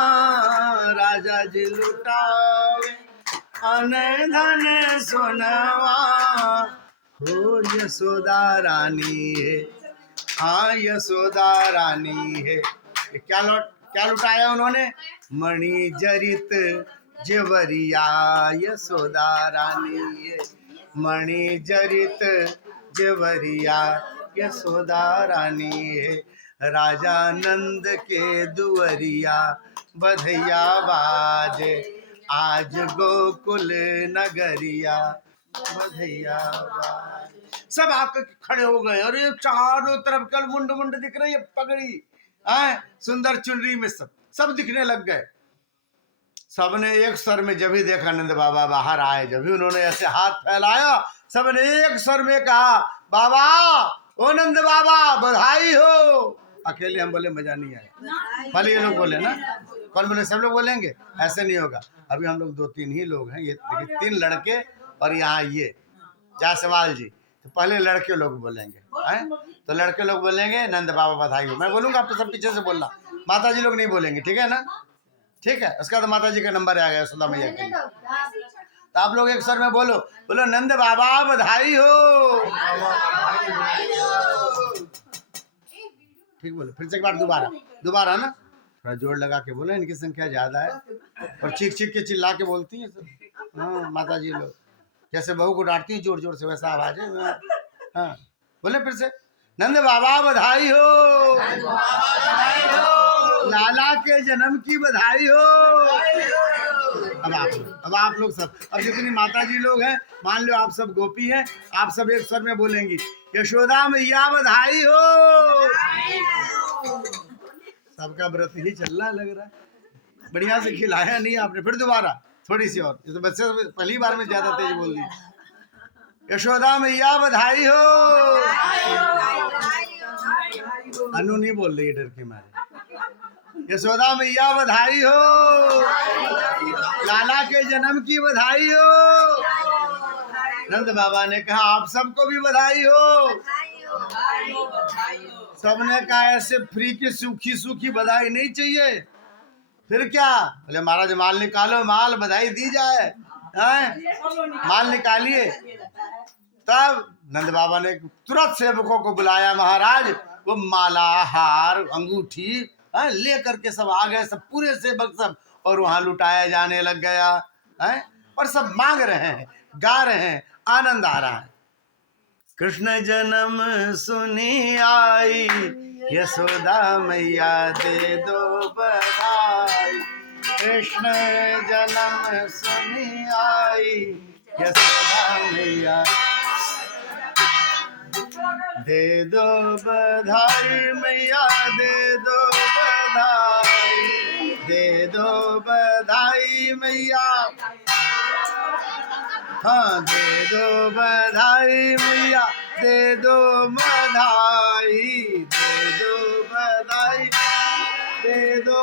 राजा जी लुटावे अन धन सोनवा, हो यशोदा रानी है, हाँ यशोदा रानी है। क्या लुटाया उन्होंने, मणि जरित जेवरिया, यशोदा रानी है, मणि जरित जेवरिया, यशोदा रानी है, राजा नंद के दुअरिया बधैया बाजे, आज गोकुल नगरिया बधैया बाजे। सब आकर खड़े हो गए, और ये चारों तरफ कल मुंड मुंड दिख रही है, पगड़ी सुंदर चुनरी में सब दिखने लग गए। सबने एक स्वर में जब ही देखा नंद बाबा बाहर आए, जब ही उन्होंने ऐसे हाथ फैलाया, सबने एक स्वर में कहा बाबा, ओ नंद बाबा बधाई हो। अकेले हम बोले मजा नहीं आया, भले ये लोग बोले ना, कौन बोले, सब लोग बोलेंगे, ऐसे नहीं होगा। अभी हम लोग 2-3 ही लोग हैं, ये देखिए 3 लड़के और यहाँ ये जायसवाल जी, तो पहले लड़के लोग बोलेंगे, हैं तो लड़के लोग बोलेंगे नंद बाबा बधाई हो, मैं बोलूंगा, आप तो सब पीछे से बोलना, माता जी लोग नहीं बोलेंगे, ठीक है ना, ठीक है। उसका तो माता जी का नंबर आ गया यशोदा मैया के लिए, तो आप लोग एक स्वर में बोलो, बोलो नंद बाबा बधाई हो, ठीक बोलो, फिर से एक बार दोबारा ना, थोड़ा जोर लगा के बोलो, इनकी संख्या ज्यादा है, और चीख चीख के चिल्ला के बोलती है सब, हाँ माता जी लोग जैसे बहू को डांटती है जोर जोर से, वैसा आवाज है, हाँ बोले फिर से, नंद बाबा बधाई हो, लाला के जन्म की बधाई हो। अब आप लोग सब, अब जितनी माता जी लोग हैं, मान लो आप सब गोपी हैं, आप सब एक स्वर में बोलेंगी, यशोदा मैया बधाई हो। सबका व्रत ही चल रहा लग रहा है, बढ़िया से खिलाया नहीं आपने, फिर दोबारा थोड़ी सी और, ये तो बच्चे पहली बार में ज्यादा तेज बोल दी, यशोदा मैया बधाई हो। अनु नहीं बोल रही डर के मारे, यशोदा मैया बधाई हो, लाला के जन्म की बधाई हो। नंद बाबा ने कहा आप सबको भी बधाई हो। सबने कहा ऐसे फ्री की सूखी सूखी बधाई नहीं चाहिए, फिर क्या, बोले महाराज माल निकालो, माल बधाई दी जाए, हैं माल निकालिए, तब नंद बाबा ने तुरंत सेवकों को बुलाया, महाराज वो माला, हार, अंगूठी ले करके सब आ गए, सब पूरे सेवक सब, और वहां लुटाया जाने लग गया है। और सब मांग रहे हैं, गा रहे हैं, आनंद आ रहा है। कृष्ण जन्म सुनी आई, यशोदा मैया दे दो बधाई। कृष्ण जन्म सुनी आई, यशोदा मैया दे दो बधाई, मैया दे दो बधाई, दे दो बधाई मैया, हाँ दे दो बधाई मैया, दे दो बधाई, दे दो बधाई, दे दो।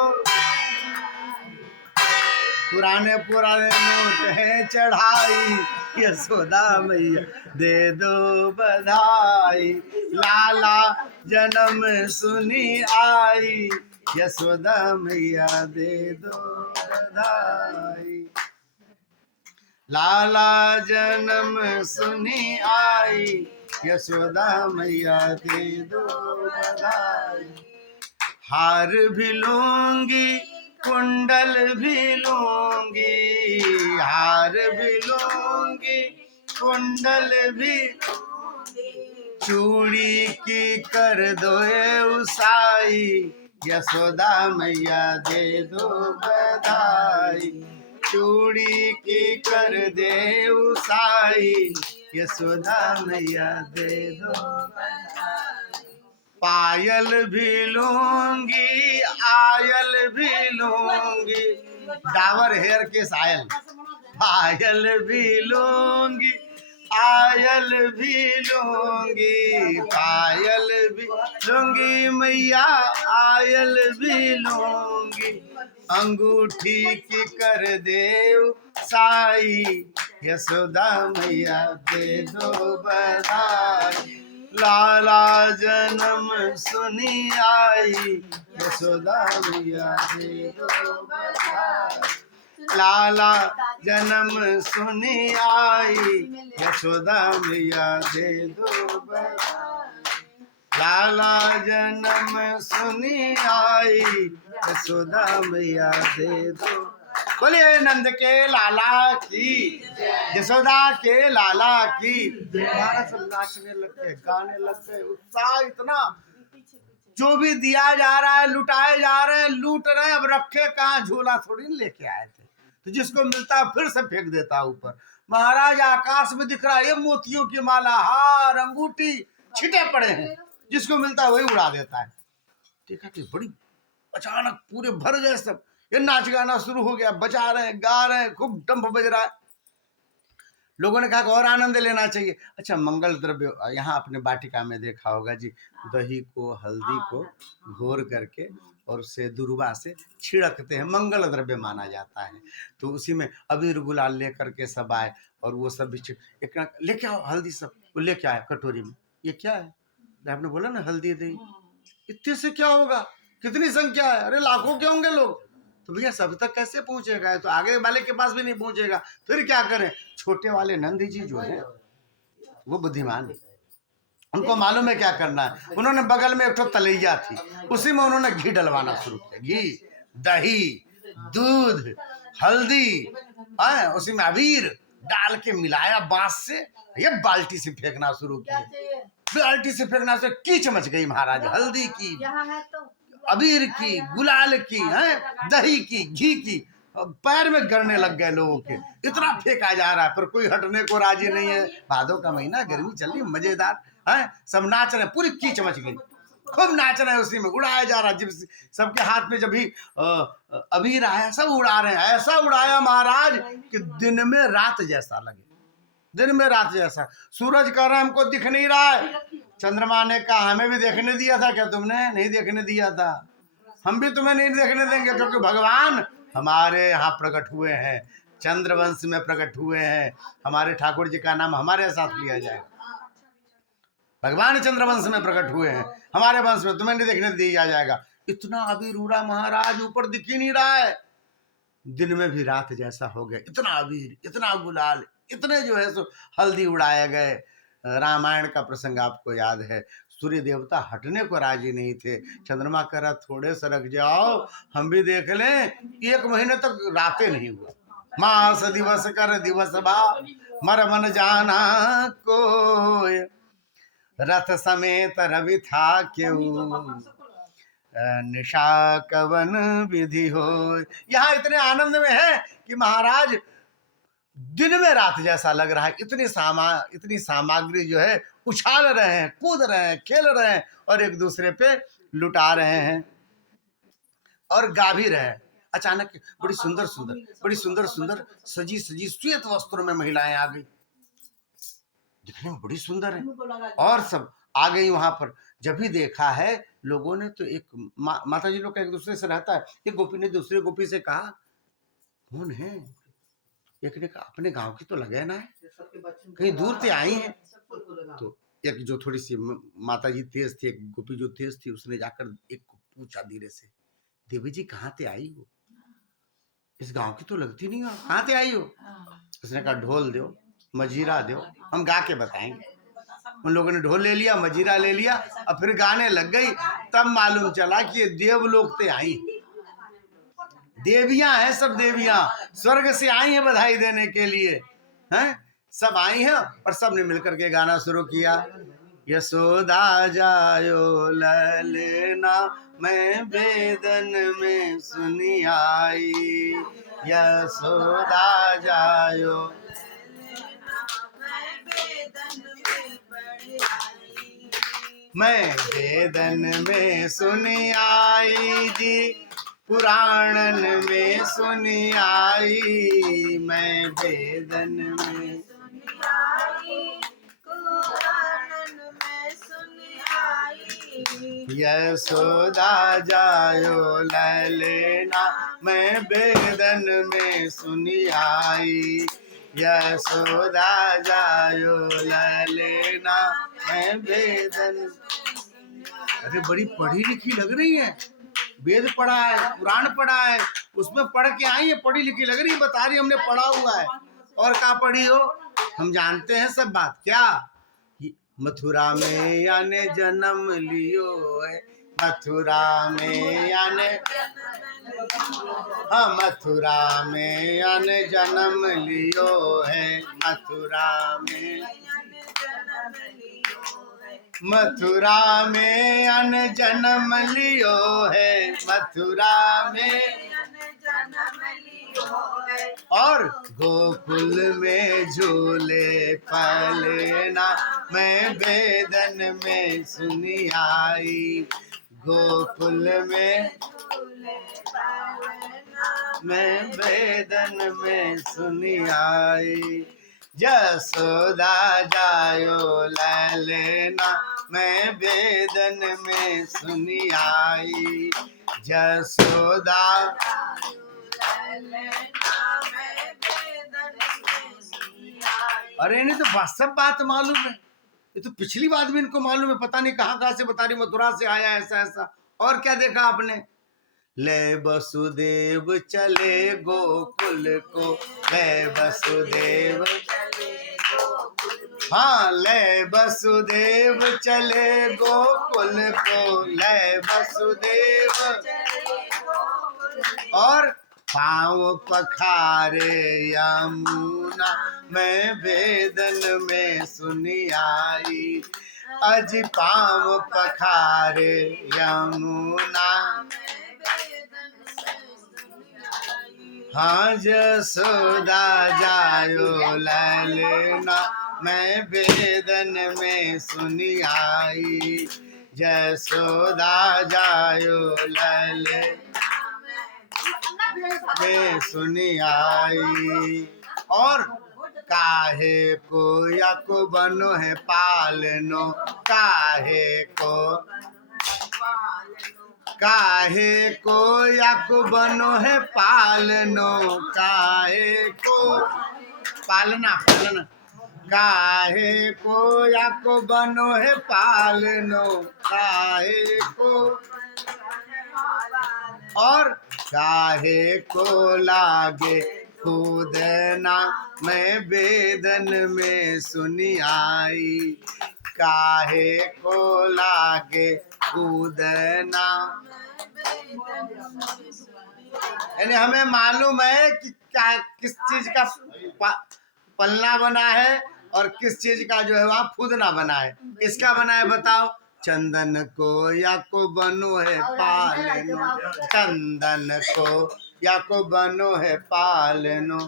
पुराने पुराने नोट है चढ़ाई, यशोदा मैया दे दो बधाई। लाला जन्म सुनी आई, यशोदा मैया दे दो बधाई। लाला जन्म सुनी आई, यशोदा मैया दे दो बधाई। हार भी लूंगी, कुंडल भी लूंगी, हार भी लूंगी, कुंडल भी, चूड़ी की कर दो उसाई, यशोदा मैया दे दो बधाई। चूड़ी की कर दे उसाई, यशोदा मैया दे दो बधाई। पायल भी लूंगी, आयल भी लूंगी, डाबर हेयर केस आयल, पायल भी लूंगी, आयल भी लूंगी, पायल भी लूंगी मैया, आयल भी लूंगी। अंगूठी की कर देव साई, यशोदा मैया दे दो बधाई। लाला जन्म सुनी आई, यशोदा मैया दे दो बधाई। लाला जन्म सुनी आई, यशोदा मैया दे दो बधाई। लाला जन्म सुनी आई, यशोदा मैया दे दो। बोलिए नंद के लाला की, यशोदा के लाला की। महाराज सब नाचने लग गए, गाने लग गए, उत्साह इतना। जो भी दिया जा रहा है, लुटाए जा रहे हैं, लूट रहे हैं। अब रखे कहाँ, झोला थोड़ी लेके आए थे, तो जिसको मिलता है फिर से फेंक देता ऊपर। महाराज आकाश में दिख रहा है, ये मोतियों की माला, हार, अंगूठी छिटे पड़े हैं, जिसको मिलता है वही उड़ा देता है। देखा कि बड़ी अचानक पूरे भर गए सब, ये नाच गाना शुरू हो गया, बजा रहे हैं, गा रहे हैं, खूब डंप बज रहा है। लोगों ने कहा कि और आनंद लेना चाहिए। अच्छा, मंगल द्रव्य यहाँ अपने वाटिका में देखा होगा जी, दही को, हल्दी को घोर करके और उसे दुर्वा से छिड़कते हैं, मंगल द्रव्य माना जाता है। तो उसी में अबीर गुलाल लेकर के सब आए, और वो सब भी एक लेके आओ हल्दी, सब वो लेके आए कटोरी में। ये क्या है? आपने बोला ना हल्दी दही, इतने से क्या होगा, कितनी संख्या है? अरे लाखों के होंगे लोग। तो भैया सब तक कैसे पहुंचेगा? तो आगे वाले के पास भी नहीं पहुंचेगा, फिर क्या करें? छोटे वाले नंदी जी जो है वो बुद्धिमान, उनको मालूम है क्या करना है। उन्होंने बगल में एक तो तलैया थी, उसी में उन्होंने घी डलवाना शुरू किया। घी, दही, दूध, हल्दी, उसी में अबीर डाल के मिलाया बांस से, ये बाल्टी से फेंकना शुरू किया। बाल्टी से फेंकना से कीच मच गई महाराज, हल्दी की, अबीर की, गुलाल की, दही की, घी की, पैर में गड़ने लग गए लोगों के। इतना फेंका जा रहा है पर कोई हटने को राजी नहीं है। भादों का महीना, गर्मी चल रही, मजेदार है, सब नाच रहे, पूरी कीच मच गई, खूब नाच रहे हैं, उसी में उड़ाया जा रहा है। सबके हाथ में जब भी अबीर आया, सब उड़ा रहे हैं। ऐसा उड़ाया महाराज कि दिन में रात जैसा लगे, दिन में रात जैसा। सूरज कह रहा है हमको दिख नहीं रहा है। चंद्रमा ने कहा हमें भी देखने दिया था क्या तुमने? नहीं देखने दिया था, हम भी तुम्हें नहीं देखने देंगे, क्योंकि भगवान हमारे यहाँ प्रकट हुए हैं, चंद्रवंश में प्रकट हुए हैं। हमारे ठाकुर जी का नाम हमारे साथ लिया जाए। भगवान चंद्रवंश में प्रकट हुए हैं, हमारे वंश में तुम्हें नहीं देखने दिया जाएगा। इतना अबीर उड़ा महाराज, ऊपर दिख ही नहीं रहा है, दिन में भी रात जैसा हो गया। इतना अबीर, इतना गुलाल, इतने जो है सो हल्दी उड़ाए गए। रामायण का प्रसंग आपको याद है, सूर्य देवता हटने को राजी नहीं थे। चंद्रमा कह रहा थोड़े से रख जाओ, हम भी देख लें। 1 महीने तक रातें नहीं हुआ। मास दिवस कर दिवस बा, मर मन जाना कोय, रथ समेत रवि था क्यों, निशा कवन विधि हो। यहाँ इतने आनंद में है कि महाराज दिन में रात जैसा लग रहा है। इतनी सामग्री जो है उछाल रहे हैं, कूद रहे हैं, खेल रहे हैं और एक दूसरे पे लुटा रहे हैं और गा भी रहे हैं। अचानक बड़ी सुंदर सुंदर सजी श्वेत वस्त्रों में महिलाएं आ गई, दिखने में बड़ी सुंदर है और सब आ गई वहां पर। जब भी देखा है लोगों ने तो एक माता जी लोग का एक दूसरे से रहता है, एक गोपी ने दूसरे गोपी से कहा कौन है? एक ने कहा अपने गांव की तो लगे ना है, कहीं दूर से आई है। तो एक जो थोड़ी सी माता जी तेज थी, एक गोपी जो तेज थी, उसने जाकर एक को पूछा धीरे से, देवी जी कहाँ से आई हो? इस गांव की तो लगती नहीं हो, कहाँ से आई हो? उसने कहा ढोल दो, मजीरा दो, हम गा के बताएंगे। उन लोगों ने ढोल ले लिया, मजीरा ले लिया और फिर गाने लग गई। तब मालूम चला कि ये देवलोक से आई, देवियां हैं, सब देवियां स्वर्ग से आई हैं बधाई देने के लिए, हैं सब आई हैं और सब ने मिलकर के गाना शुरू किया। यशोदा जायो ललना मैं वेदन में सुनी आई, यशोदा जायो मैं वेदन में सुनी आई जी, पुराणन में सुनी आई, मैं वेदन में सुनी आई, पुराणन में सुनी आई। यशोदा जायो ललना मैं वेदन में सुनी आई, यशोदा जायो ललना मैं वेदन। अरे बड़ी पढ़ी लिखी लग रही है, वेद पढ़ा है, पुराण पढ़ा है, उसमें पढ़ के आई है, पढ़ी लिखी लग रही है, बता रही हमने पढ़ा हुआ है। और क्या पढ़ी हो? हम जानते हैं सब बात। क्या? मथुरा में आने जन्म लियो है, मथुरा में आने, हाँ मथुरा में आने जन्म लियो है, मथुरा में मथुरा में अन जन्म लियो है, मथुरा में जन्म लियो है, और गोकुल में झूले पलेना मैं वेदन में सुनी आई, गोकुल में झूले पलेना मैं वेदन में सुनी आई। यशोदा जायो ललना मैं वेदन में सुनी आई, यशोदा अरे इन्हें तो सब बात मालूम है, ये तो पिछली बात भी इनको मालूम है, पता नहीं कहाँ से बता रही, मथुरा से आया ऐसा ऐसा। और क्या देखा आपने? ले वसुदेव चले गोकुल को, ले वसुदेव, हाँ ले वसुदेव चले गोकुल को, ले वसुदेव, और पाँव पखारे यमुना मैं वेदन में सुनी आई, अज पाँव पखारे यमुना, हाँ यशोदा जायो ललना मैं वेदन में सुनी आई, यशोदा जायो ललना में सुनी आई। और काहे को या को बनो है पालनो, काहे को या को बनो है पालनो, काहे को पालना पालना, काहे को या को बनो है पालनो, काहे को, और काहे को लागे कूदना मैं बेदन में सुनी आई, काहे को लागे कूदना। यानी हमें मालूम है कि क्या किस चीज का पलना बना है और किस चीज का जो है वहां फूदना बना है। किसका बना है बताओ? चंदन को या को बनो है पालनो, चंदन को या को बनो है पालनो,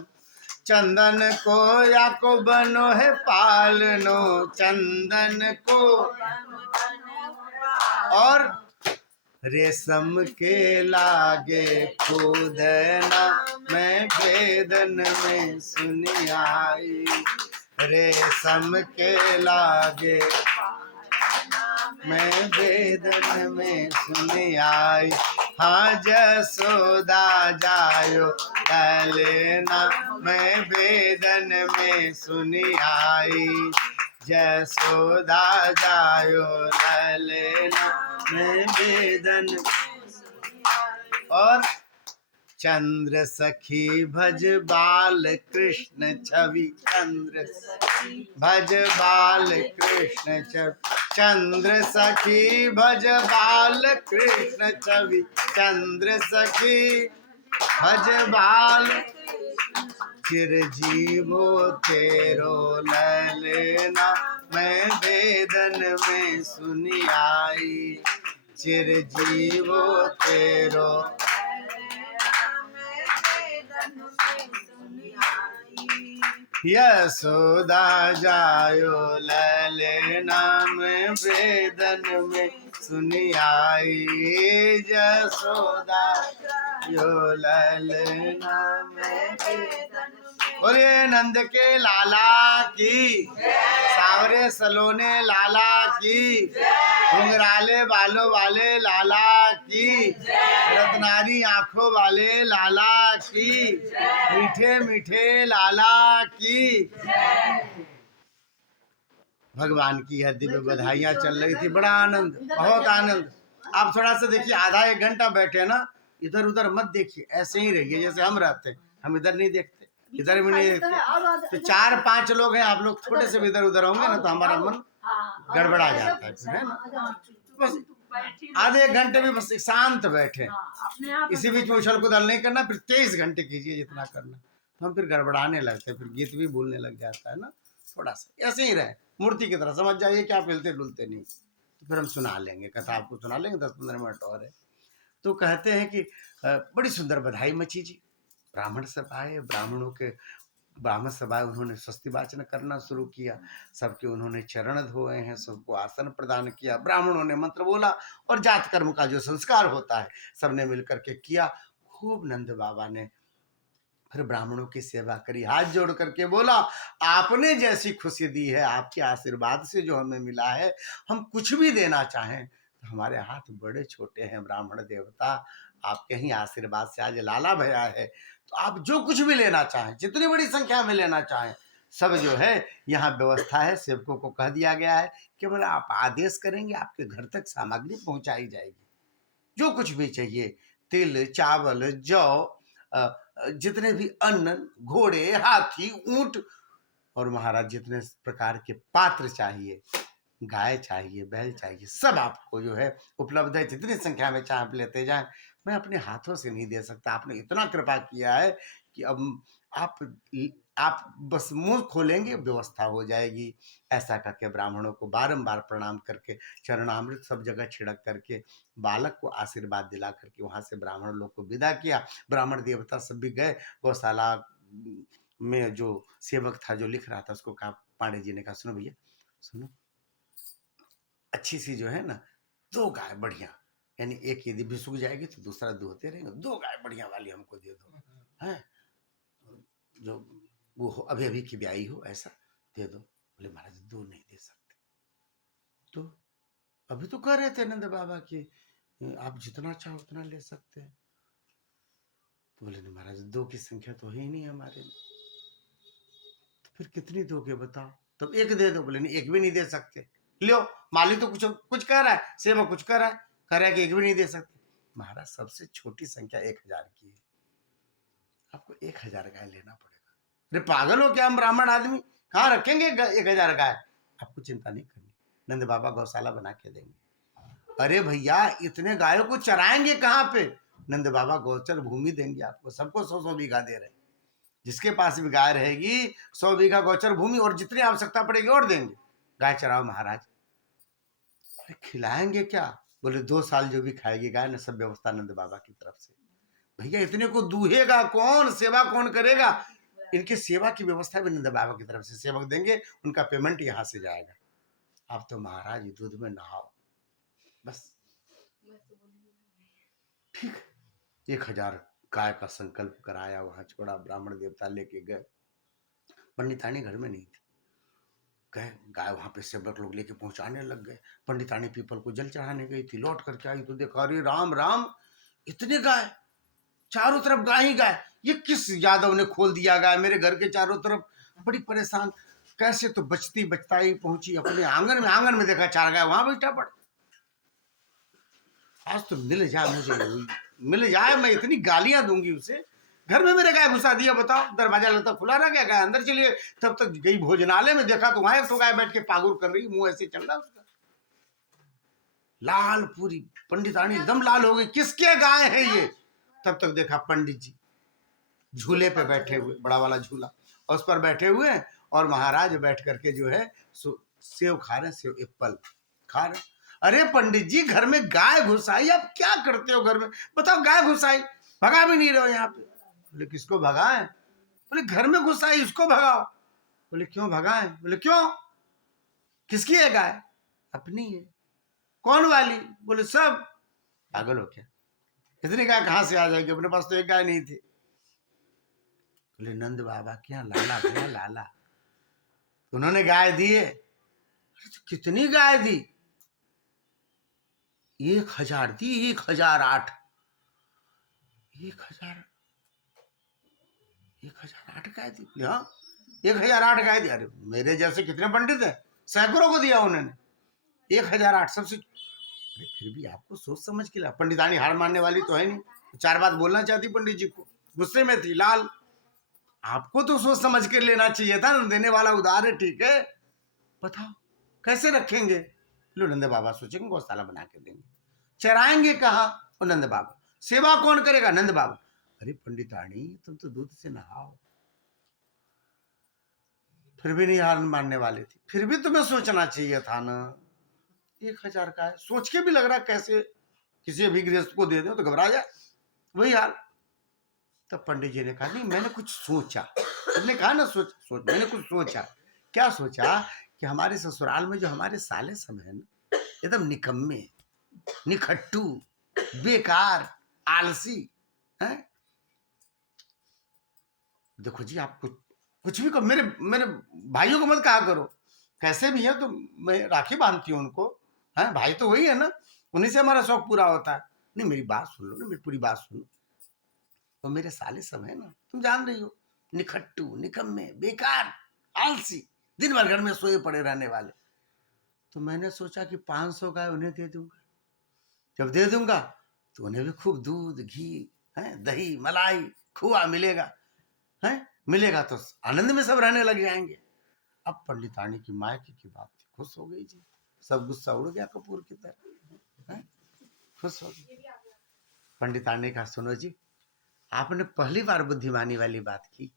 चंदन को या को बनो है पालनो, चंदन को। और रेशम के लागे कूदना मैं बेदन में सुनी आई, रेशम के लागे मैं बेदन में सुनी आई। हाँ जसोदा जायो लेना मैं बेदन में सुनी आई, जसोदा जायो लेना मैं बेदन। और चंद्र सखी भज बाल कृष्ण छवि, चंद्र भज बाल कृष्ण छवि, चंद्र सखी भज बाल कृष्ण छवि, चंद्र सखी भज बाल। चिरजीवो तेरो ललेना मैं बेदन में सुनी आई, चिरजीवो तेरो। यशोदा जायो ललेना मैं बेदन में सुनी आई, यशोदा यो ललेना मैं बेदन। बोलिए नंद के लाला की, सावरे सलोने लाला की, घुंघराले बालों वाले लाला की, रत्नारी आंखों वाले लाला की, मीठे मीठे लाला की। भगवान की यह दिव्य बधाइयाँ चल रही थी, बड़ा आनंद, बहुत आनंद। आप थोड़ा सा देखिए, आधा एक घंटा बैठे ना, इधर उधर मत देखिए, ऐसे ही रहिए जैसे हम रहते हैं। हम इधर नहीं देखते, इधर भी नहीं देखते। तो 4-5 लोग हैं, आप लोग थोड़े से भी इधर उधर होंगे ना तो हमारा मन गड़बड़ा जाता है ना। बस आधे एक घंटे भी बस शांत बैठे, इसी बीच में उछल कूदल नहीं करना। फिर 23 घंटे कीजिए जितना करना, तो हम फिर गड़बड़ाने लगते हैं, फिर गीत भी भूलने लग जाता है ना। थोड़ा सा ऐसे ही रहे, मूर्ति की तरह समझ जाइए कि आप हिलते डुलते नहीं। तो फिर हम सुना लेंगे कथा, आपको सुना लेंगे 10-15 मिनट और है। तो कहते हैं कि बड़ी सुंदर बधाई मची जी। ब्राह्मण सब आए, ब्राह्मण सब आए, उन्होंने स्वस्ति वाचन करना शुरू किया। सबके उन्होंने चरण धोए हैं, सबको आसन प्रदान किया। ब्राह्मणों ने मंत्र बोला और जात कर्म का जो संस्कार होता है सबने मिलकर के किया। खूब नंद बाबा ने फिर ब्राह्मणों की सेवा करी, हाथ जोड़ करके बोला, आपने जैसी खुशी दी है, आपके आशीर्वाद से जो हमें मिला है, हम कुछ भी देना चाहें तो हमारे हाथ बड़े छोटे हैं ब्राह्मण देवता। आपके ही आशीर्वाद से आज लाला भया है, तो आप जो कुछ भी लेना चाहें, जितनी बड़ी संख्या में लेना चाहें, सब जो है यहाँ व्यवस्था है। सेवकों को कह दिया गया है, केवल आप आदेश करेंगे, आपके घर तक सामग्री पहुंचाई जाएगी। जो कुछ भी चाहिए, तिल चावल जौ, जितने भी अन्न, घोड़े हाथी ऊंट, और महाराज जितने प्रकार के पात्र चाहिए, गाय चाहिए बैल चाहिए, सब आपको जो है उपलब्ध है। जितनी संख्या में चाहे आप लेते जाएं। मैं अपने हाथों से नहीं दे सकता, आपने इतना कृपा किया है कि अब आप आप बस मुंह खोलेंगे व्यवस्था हो जाएगी। ऐसा करके ब्राह्मणों को बारंबार प्रणाम करके चरणामृत सब जगह छिड़क करके बालक को आशीर्वाद दिला करके वहां से ब्राह्मण लोग को विदा किया। ब्राह्मण देवता सब भी गए। गौशाला में जो सेवक था जो लिख रहा था, उसको कहा, पांडे जी ने कहा, सुनो भैया सुनो, अच्छी सी जो है ना 2 गाय बढ़िया, यानी एक यदि भी सूख जाएगी तो दूसरा दूहते रहेंगे, 2 गाय बढ़िया वाली हमको दे दो, है जो वो अभी अभी की ब्याई हो, ऐसा दे दो। बोले महाराज 2 नहीं दे सकते। तो अभी तो कह रहे थे नंद बाबा की आप जितना चाहो उतना ले सकते हैं। तो बोले नहीं महाराज 2 की संख्या तो है ही नहीं हमारे में। तो फिर कितनी दोगे बताओ? तब 1 दे दो। बोले नहीं 1 भी नहीं दे सकते। लो, माली तो कुछ कुछ कह रहा है, सेवक कुछ कह रहा है कि 1 भी नहीं दे सकते। महाराज सबसे छोटी संख्या 1000 की है, आपको 1000 गाय लेना पड़ेगा। अरे पागल हो क्या, हम ब्राह्मण आदमी कहाँ रखेंगे 1000 गाय? आपको चिंता नहीं करनी, नंद बाबा गौशाला बना के देंगे। अरे भैया इतने गायों को चराएंगे कहाँ पे? नंद बाबा गोचर भूमि देंगे आपको, सबको 100-100 बीघा दे रहे हैं। जिसके पास भी गाय रहेगी 100 बीघा गोचर भूमि, और जितनी आवश्यकता पड़ेगी और देंगे। गाय चराओ महाराज। अरे खिलाएंगे क्या? बोले 2 साल जो भी खाएगी गाय ना, सब व्यवस्था नंद बाबा की तरफ से। भैया इतने को दूहेगा कौन, सेवा कौन करेगा? इनकी सेवा की व्यवस्था भी नंद बाबा की तरफ से सेवक देंगे, उनका पेमेंट यहाँ से जाएगा। आप तो महाराज दूध में नहाओ बस। ठीक, 1000 गाय का संकल्प कराया, वहां छोड़ा, ब्राह्मण देवता लेके गए। पंडितानी घर में नहीं थी, गए गाय वहां पे सेवक लोग लेके पहुंचाने लग गए। पंडितानी पीपल को जल चढ़ाने गई थी, लौट करके आई तो देखा अरे राम राम, इतने गाय, चारों तरफ गाय ही गाय। ये किस यादव ने खोल दिया गाय मेरे घर के चारों तरफ? बड़ी परेशान, कैसे तो बचती बचताई पहुंची अपने आंगन में। आंगन में देखा 4 गाय वहां बैठा पड़ा। आज तो मिल जाए मुझे, मिल जाए, मैं इतनी गालियां दूंगी उसे। घर में मेरे गाय घुसा दिया, बताओ, दरवाजा लगता खुला रह गया, गाय अंदर चलिए। तब तक गई भोजनालय में, देखा तो वहां एक तो गाय बैठ के पागुर कर रही, मुंह ऐसे चल रहा उसका, लाल पूरी। पंडितानी एकदम लाल हो गई, किसके गाय है ये? तब तक देखा पंडित जी झूले पे बैठे हुए, बड़ा वाला झूला, और उस पर बैठे हुए हैं, और महाराज बैठ करके जो है सेव खा रहे, सेव एप्पल खा रहे। अरे पंडित जी घर में गाय घुसाई, आप क्या करते हो घर में? बताओ, गाय घुसाई, भगा भी नहीं रहे हो यहाँ पे। बोले किसको भगाएं? बोले घर में घुसाई, उसको भगाओ। बोले क्यों भगाएं? बोले क्यों, किसकी है गाय? अपनी है। कौन वाली? बोले सब। पागल हो क्या, इतनी गाय कहां से आ जाएगी? अपने पास तो एक गाय नहीं थी। बोले नंद बाबा क्या लाला भैया लाला, उन्होंने गाय दी है। कितनी गाय दी? 1000 दी, 1008। 1008 गाय दी? हाँ 1008 गाय दी। अरे मेरे जैसे कितने पंडित है, सैकड़ों को दिया उन्होंने, 1008 सबसे। अरे फिर भी आपको सोच समझ के ला, पंडितानी हार मानने वाली तो है नहीं, 4 बात बोलना चाहती पंडित जी को, गुस्से में थी लाल। आपको तो सोच समझ के लेना चाहिए था ना, देने वाला उदार है, ठीक है, बताओ कैसे रखेंगे? लो नंद बाबा सोचेंगे गौशाला बना के देंगे। चराएंगे कहाँ? और नंद बाबा। सेवा कौन करेगा? नंद बाबा। अरे पंडितानी तुम तो दूध से नहाओ। फिर भी नहीं हार मानने वाली थी, फिर भी तुम्हें सोचना चाहिए था ना। 1000 का है, सोच के भी लग रहा कैसे किसी भी गृहस्थ को दे दो तो घबरा जाए, वही हाल। तब पंडित जी ने कहा नहीं मैंने कुछ सोचा। तुमने कहा ना सोच, मैंने कुछ सोचा। क्या सोचा? कि हमारे ससुराल में जो हमारे साले सब है ना, एकदम निकम्मे, निखट्टू, बेकार, आलसी हैं। देखो जी आप कुछ भी करो, मेरे मेरे भाइयों को मत कहा करो, कैसे भी है तो मैं राखी बांधती हूँ उनको, है भाई तो वही है ना, उन्हीं से हमारा शौक पूरा होता है। नहीं मेरी बात सुन लो ना, मेरी पूरी बात सुनो। तो मेरे साले सब है ना, तुम जान रही हो, निखट्टू, निकम्मे, बेकार, आलसी, दिन भर घर में सोए पड़े रहने वाले। तो मैंने सोचा कि 500 गाय उन्हें दे दूंगा। जब दे दूंगा तो उन्हें भी खूब दूध, घी, है दही, मलाई, खोआ मिलेगा, है मिलेगा तो आनंद में सब रहने लग जाएंगे। अब पंडितानी की मायके की बात थी, खुश हो गई जी, सब गुस्सा उड़ गया कपूर की तरह, खुश हो गई। पंडितानी का सुनो जी, आपने पहली बार बुद्धिमानी वाली बात की।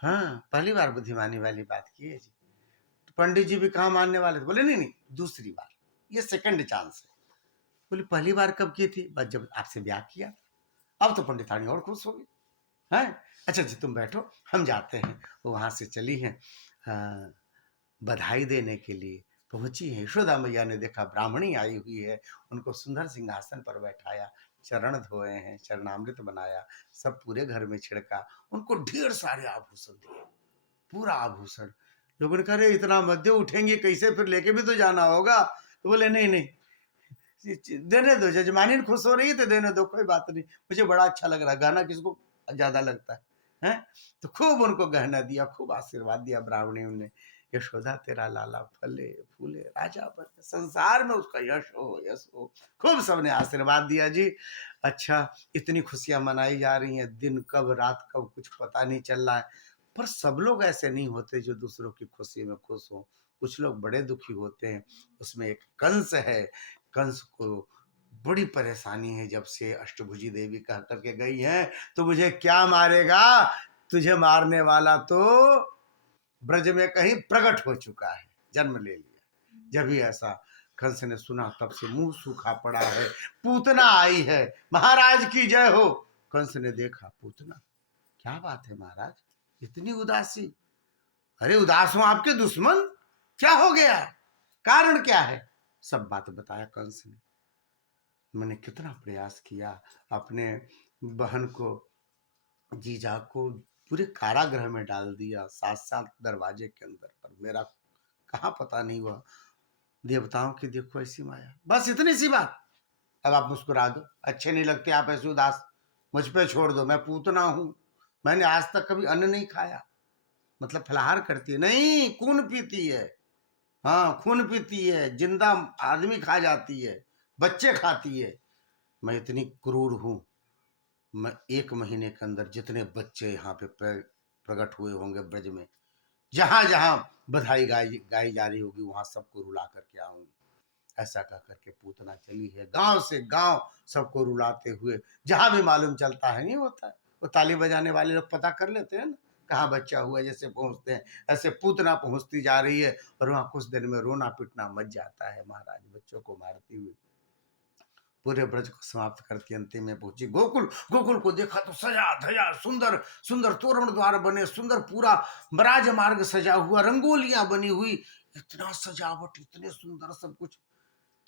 हाँ पहली बार बुद्धिमानी वाली बात की है जी। तो पंडित जी भी कहाँ मानने वाले थे, बोले नहीं नहीं दूसरी बार, ये सेकंड चांस है। बोले पहली बार कब की थी? बस जब आपसे ब्याह किया। अब तो पंडितानी और खुश हो गई है। अच्छा जी तुम बैठो, हम जाते हैं। वो वहां से चली हैं, बधाई देने के लिए पहुंची है। यशोदा मैया ने देखा ब्राह्मणी आई हुई है, उनको सुंदर सिंहासन पर बैठाया, चरण धोए हैं, चरणामृत बनाया, सब पूरे घर में छिड़का, उनको ढेर सारे आभूषण दिए, पूरा आभूषण। लोगों ने कहा अरे इतना मत दो, उठेंगे कैसे, फिर लेके भी तो जाना होगा। तो बोले नहीं नहीं देने दो, जजमानी खुश हो रही है तो देने दो, कोई बात नहीं, मुझे बड़ा अच्छा लग रहा है। गहना किसको ज्यादा लगता है? तो खूब उनको गहना दिया, खूब आशीर्वाद दिया ब्राह्मणी ने यशोदा तेरा लाला फले फूले राजा बने, संसार में उसका यश हो। खूब सबने आशीर्वाद दिया जी। अच्छा, इतनी खुशियां मनाई जा रही हैं, दिन कब रात कब कुछ पता नहीं चल रहा है। पर सब लोग ऐसे नहीं होते जो दूसरों की खुशी में खुश हो, कुछ लोग बड़े दुखी होते हैं। उसमें एक कंस है। कंस को बड़ी परेशानी है, जब से अष्टभुजी देवी कह करके गई है तो मुझे क्या मारेगा, तुझे मारने वाला तो ब्रज में कहीं प्रकट हो चुका है, जन्म ले लिया। जब भी ऐसा कंस ने सुना, तब से मुंह सूखा पड़ा है। पूतना आई है, महाराज की जय हो। कंस ने देखा, पूतना, क्या बात है महाराज, इतनी उदासी? अरे उदास हो आपके दुश्मन, क्या हो गया, कारण क्या है? सब बात बताया कंस ने। मैंने कितना प्रयास किया, अपने बहन को, जीजा को पूरे कारागृह में डाल दिया, 7 साल दरवाजे के अंदर, पर मेरा कहाँ पता नहीं हुआ। देवताओं की देखो ऐसी माया। बस इतनी सी बात। अब आप मुस्कुरा दो, अच्छे नहीं लगते आप ऐसे उदास, मुझ पे छोड़ दो, मैं पूतना हूं, मैंने आज तक कभी अन्न नहीं खाया। मतलब फलाहार करती है नहीं, खून पीती है। हाँ, खून पीती है, जिंदा आदमी खा जाती है, बच्चे खाती है। मैं इतनी क्रूर हूं, मैं 1 महीने के अंदर जितने बच्चे यहाँ पे प्रकट हुए होंगे ब्रज में, जहां जहां बधाई गाई गाई जा रही होगी, वहां सबको रुला करके आऊंगी। ऐसा कह करके पूतना चली है, गांव से गांव सबको रुलाते हुए। जहां भी मालूम चलता है, नहीं होता है, वो ताली बजाने वाले लोग पता कर लेते हैं ना कहाँ बच्चा हुआ, जैसे पहुंचते हैं ऐसे पूतना पहुंचती जा रही है। और वहां कुछ दिन में रोना पीटना मच जाता है, महाराज बच्चों को मारती हुई पूरे ब्रज को समाप्त करके अंतिम में पहुंची गोकुल। गोकुल को देखा तो सजा धजा, सुंदर सुंदर तोरण द्वार बने, सुंदर पूरा राज मार्ग सजा हुआ, रंगोलियां बनी हुई, इतना सजावट, इतने सुंदर सब कुछ।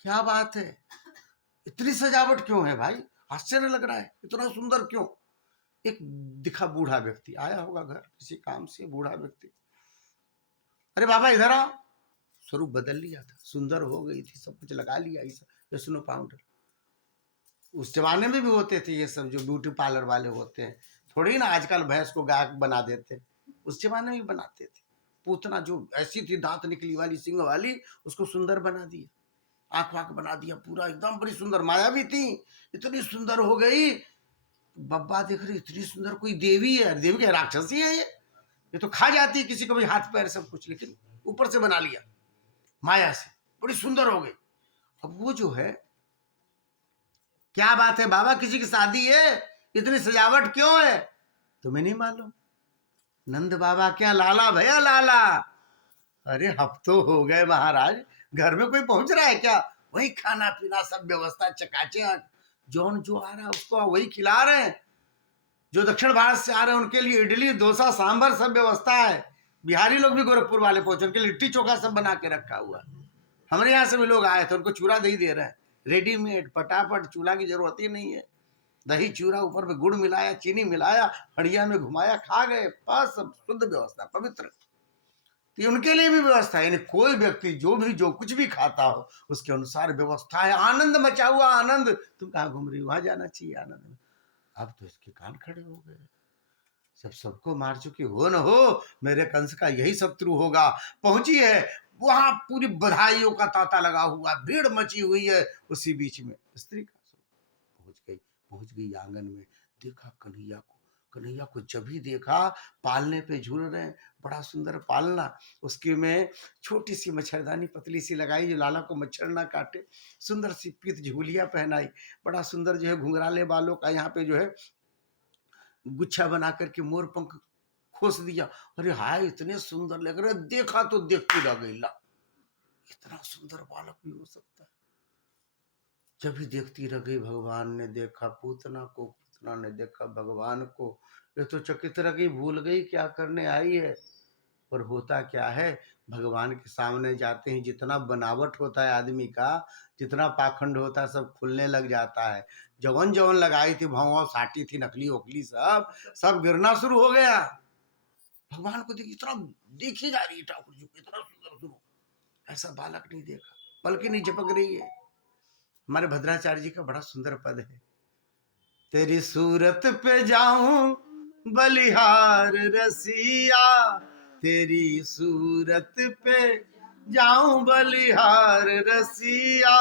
क्या बात है, इतनी सजावट क्यों है भाई, आश्चर्य लग रहा है, इतना सुंदर क्यों? एक दिखा बूढ़ा व्यक्ति आया होगा घर किसी काम से, बूढ़ा व्यक्ति, अरे बाबा इधर आओ। स्वरूप बदल लिया था, सुंदर हो गई थी, सब कुछ लगा लिया, ये सुनो पाउडर। उस जमाने में भी होते थे ये सब, जो ब्यूटी पार्लर वाले होते हैं, थोड़ी ना आजकल भैंस को गाय बना देते, उस जमाने में भी बनाते थे। पूतना जो ऐसी थी, दांत निकली वाली, सिंह वाली, उसको सुंदर बना दिया, आंख वाँख बना दिया, पूरा एकदम बड़ी सुंदर, माया भी थी, इतनी सुंदर हो गई। बब्बा देख रही, इतनी सुंदर, कोई देवी है, देवी क्या राक्षसी है ये तो खा जाती है किसी को भी, हाथ पैर सब कुछ, लेकिन ऊपर से बना लिया माया से, बड़ी सुंदर हो गई। अब वो जो है, क्या बात है बाबा, किसी की शादी है, इतनी सजावट क्यों है? तुम्हें नहीं मालूम? नंद बाबा क्या लाला भैया लाला। अरे हफ्तों हो गए महाराज, घर में कोई पहुंच रहा है क्या? वही खाना पीना सब व्यवस्था चकाचक, जौन जो आ रहा है उसको वही खिला रहे हैं। जो दक्षिण भारत से आ रहे हैं उनके लिए इडली डोसा सांभर सब व्यवस्था है। बिहारी लोग भी गोरखपुर वाले पहुंचे, उनके लिए लिट्टी चोखा सब बना के रखा हुआ है। हमारे यहाँ से भी लोग आए थे, उनको चूड़ा दही दे रहे हैं, रेडीमेड, फटाफट, चूल्हा की जरूरत ही नहीं है। दही चूरा, ऊपर में गुड़ मिलाया, चीनी मिलाया, हड़िया में घुमाया, खा गए, बस सब शुद्ध व्यवस्था, पवित्र। तो उनके लिए भी व्यवस्था है, यानी कोई व्यक्ति जो भी जो कुछ भी खाता हो उसके अनुसार व्यवस्था है। आनंद मचा हुआ आनंद, तुम कहाँ घूम रही हो, वहां जाना चाहिए आनंद में। अब तो इसके कान खड़े हो गए, सब सबको मार चुकी हो न हो, मेरे कंस का यही शत्रु होगा। पहुंची है वहां, पूरी बधाइयों का तांता लगा हुआ, भीड़ मची हुई है। उसी बीच में स्त्री का पहुंच गई आंगन में, देखा कन्हैया को। कन्हैया को जब ही देखा, पालने पे झूल रहे हैं, बड़ा सुंदर पालना, उसके में छोटी सी मच्छरदानी पतली सी लगाई जो लाला को मच्छर ना काटे, सुंदर सी पीत झूलिया पहनाई, बड़ा सुंदर जो है घुंघराले बालों का यहाँ पे जो है गुच्छा बना करके मोर पंख खोस दिया। अरे हाय, इतने सुंदर लग रहे, देखा तो देखती रह गई, ला इतना सुंदर बालक भी हो सकता है। जब भी देखती रह गई, भगवान ने देखा पूतना को, पूतना ने देखा भगवान को, ये तो चकित रह गई, भूल गई क्या करने आई है। पर होता क्या है, भगवान के सामने जाते ही जितना बनावट होता है आदमी का, जितना पाखंड होता है, सब खुलने लग जाता है। जवन जवन लगाई थी भाव साटी थी, नकली ओकली सब सब गिरना शुरू हो गया। भगवान को देख, इतना देखी जा रही है ठाकुर जी को, इतना सुंदर सुनो, ऐसा बालक नहीं देखा, पलकी नहीं झपक रही है। हमारे भद्राचार्य जी का बड़ा सुंदर पद है, तेरी सूरत पे जाऊं बलिहार रसिया, तेरी सूरत पे जाऊं बलिहार रसिया,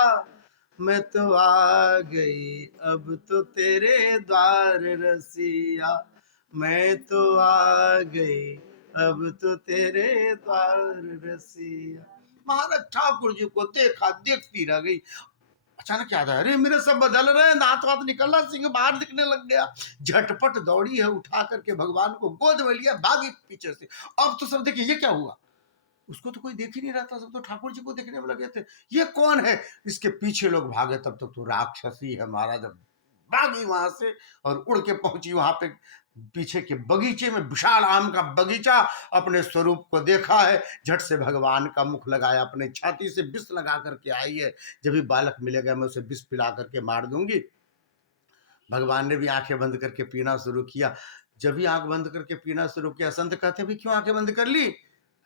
मैं तो आ गई अब तो तेरे द्वार रसिया, मैं तो आ गई अब तो तेरे द्वार रसिया। महाराज ठाकुर जी को देखा, देखती रह गई। अचानक याद आया, अरे मेरे सब बदल रहे हैं, दांत वात निकल रहा, सिंह बाहर दिखने लग गया। झटपट दौड़ी है, उठा करके भगवान को गोद में लिया, भागी पीछे से। अब तो सब देखिए ये क्या हुआ, उसको तो कोई देख ही नहीं रहा था, सब तो ठाकुर जी को देखने में लगे थे। ये कौन है? इसके पीछे लोग भागे, तब तक तो राक्षसी है महाराज। जब भागी वहां से और उड़ के पहुंची वहां पे पीछे के बगीचे में, विशाल आम का बगीचा। अपने स्वरूप को देखा है, झट से भगवान का मुख लगाया, अपने छाती से विष लगा करके आई है। जब भी बालक मिलेगा मैं उसे विष पिला करके मार दूंगी। भगवान ने भी आंखें बंद करके पीना शुरू किया। जब भी आंख बंद करके पीना शुरू किया, संत कहते भी क्यों आंखें बंद कर ली?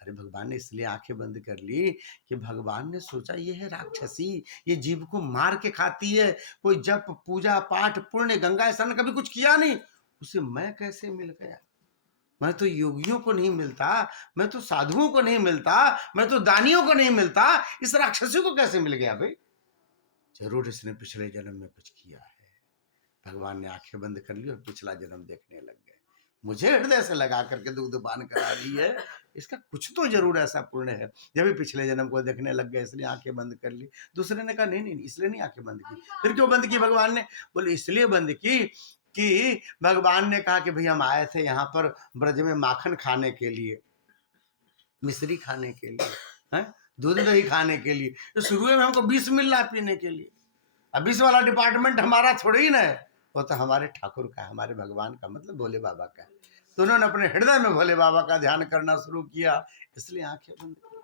अरे भगवान ने इसलिए आंखें बंद कर ली कि भगवान ने सोचा ये है राक्षसी, ये जीव को मार के खाती है, कोई जप पूजा पाठ पुण्य गंगा स्नान कभी कुछ किया नहीं, उसे मैं कैसे मिल गया? मैं तो योगियों को नहीं मिलता, मैं तो साधुओं को नहीं मिलता, मैं तो दानियों को नहीं मिलता, इस राक्षसी को कैसे मिल गया? भाई जरूर इसने पिछले जन्म में कुछ किया है। भगवान ने आंखें बंद कर ली और पिछला जन्म देखने लग गए। मुझे हृदय से लगा करके दुग्धपान करा दी है, इसका कुछ तो जरूर ऐसा पुण्य है। जब भी पिछले जन्म को देखने लग गए, इसलिए आंखें बंद कर ली। दूसरे ने कहा नहीं नहीं, इसलिए नहीं आंखें बंद की। फिर क्यों बंद की भगवान ने? बोले इसलिए बंद की कि भगवान ने कहा कि भाई हम आए थे यहाँ पर ब्रज में माखन खाने के लिए, मिश्री खाने के लिए, है दूध दही खाने के लिए। तो शुरू में हमको विष मिल रहा है पीने के लिए। अब विष वाला डिपार्टमेंट हमारा थोड़ी ही ना है, वो तो हमारे ठाकुर का है, हमारे भगवान का, मतलब भोले बाबा का है। तो उन्होंने अपने हृदय में भोले बाबा का ध्यान करना शुरू किया, इसलिए आंखें बंद कर ली।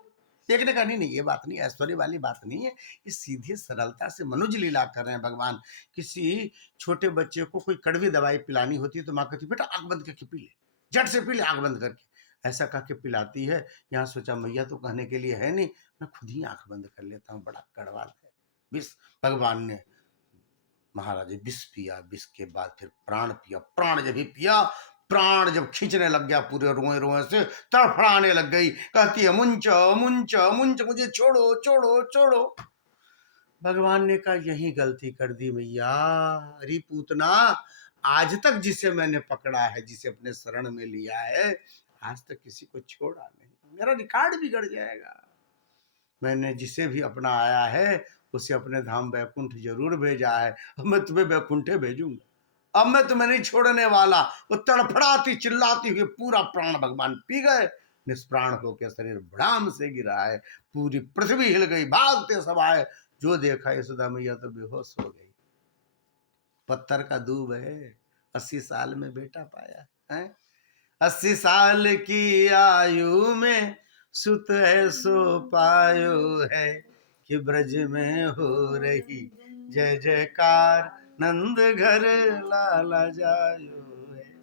देखने का नहीं, नहीं ये बात नहीं, ऐश्वर्य वाली बात नहीं है, ये सीधी सरलता से मनुज लीला कर रहे हैं भगवान। किसी छोटे बच्चे को कोई कड़वी दवाई पिलानी होती है तो माँ कहती बेटा आंख बंद करके पी ले, झट से पी ले आंख बंद करके, ऐसा कह के पिलाती है। यहाँ सोचा मैया तो कहने के लिए है नहीं, मैं खुद ही आंख बंद कर लेता हूँ, बड़ा कड़वा है विष। भगवान ने महाराज विष पिया, विष के बाद फिर प्राण पिया। प्राण जब ही पिया, प्राण जब खींचने लग गया पूरे रोए रोए से, तड़फड़ाने लग गई, कहती है मुंच मुंच मुंच, मुझे छोड़ो छोड़ो छोड़ो। भगवान ने कहा यही गलती कर दी मैया, अरे पूतना, आज तक जिसे मैंने पकड़ा है, जिसे अपने शरण में लिया है, आज तक किसी को छोड़ा नहीं, मेरा रिकॉर्ड बिगड़ जाएगा। मैंने जिसे भी अपना आया है उसे अपने धाम वैकुंठ जरूर भेजा है, अब मैं तुम्हें वैकुंठे भेजूंगा, अब मैं तुम्हें नहीं छोड़ने वाला। वो तड़फड़ाती चिल्लाती हुई पूरा प्राण भगवान पी गए, निष्प्राण होकर शरीर भड़ाम से गिरा है, पूरी पृथ्वी हिल गई, भागते सब आए। जो देखा यशोदा मैया तो बेहोश हो गई। पत्थर का दूब है, 80 साल में बेटा पाया है, 80 साल की आयु में सुत ऐसो पायो है, कि ब्रज में हो रही जय जयकार, नंद घर लाला जायो है।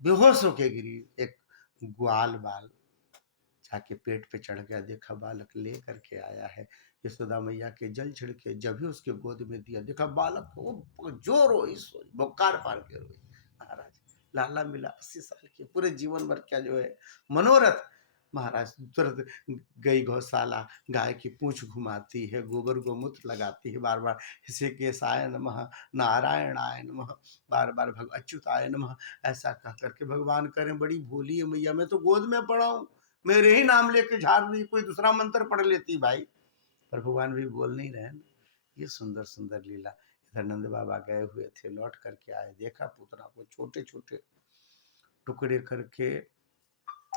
बेहोश होके गिरी। एक ग्वाल बाल जाके पेट पे चढ़ गया, देखा बालक ले करके आया है, यशोदा मैया के जल छिड़के जब भी उसके गोद में दिया, देखा बालक वो जो रोई सोई, बुखार पार के रोई। महाराज लाला मिला, 80 साल की, पूरे जीवन भर क्या जो है मनोरथ। महाराज तुरंत गई गौशाला, गाय की पूंछ घुमाती है, गोबर गोमूत्र लगाती है, बार बार ऋषिकेशाय नमः, नारायणाय नमः, बार बार अच्युताय नमः, ऐसा कह करके भगवान करें बड़ी भोली है मैया, मैं तो गोद में पड़ा हूँ, मेरे ही नाम लेके झाड़ रही, कोई दूसरा मंत्र पढ़ लेती भाई। पर भगवान भी बोल नहीं रहे ना। ये सुंदर सुंदर लीला। इधर नंद बाबा गए हुए थे, लौट करके आए, देखा पुतना को छोटे छोटे टुकड़े करके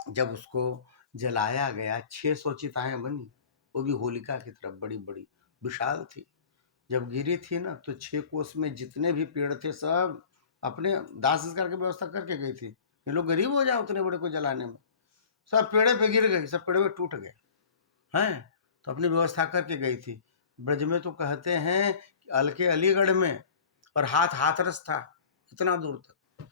जब उसको जलाया गया, 600 चिताएं बनी, वो भी होलिका की तरफ बड़ी बड़ी विशाल थी। जब गिरी थी ना तो 6 कोस में जितने भी पेड़ थे सब अपने दाह संस्कार की व्यवस्था करके गई थी। ये लोग गरीब हो जाए उतने बड़े को जलाने में, सब पेड़े पे गिर गई, सब पेड़े पे टूट गए हैं, तो अपनी व्यवस्था करके गई थी। ब्रज में तो कहते हैं कि अलके अलीगढ़ में, और हाथ हाथरस था, इतना दूर तक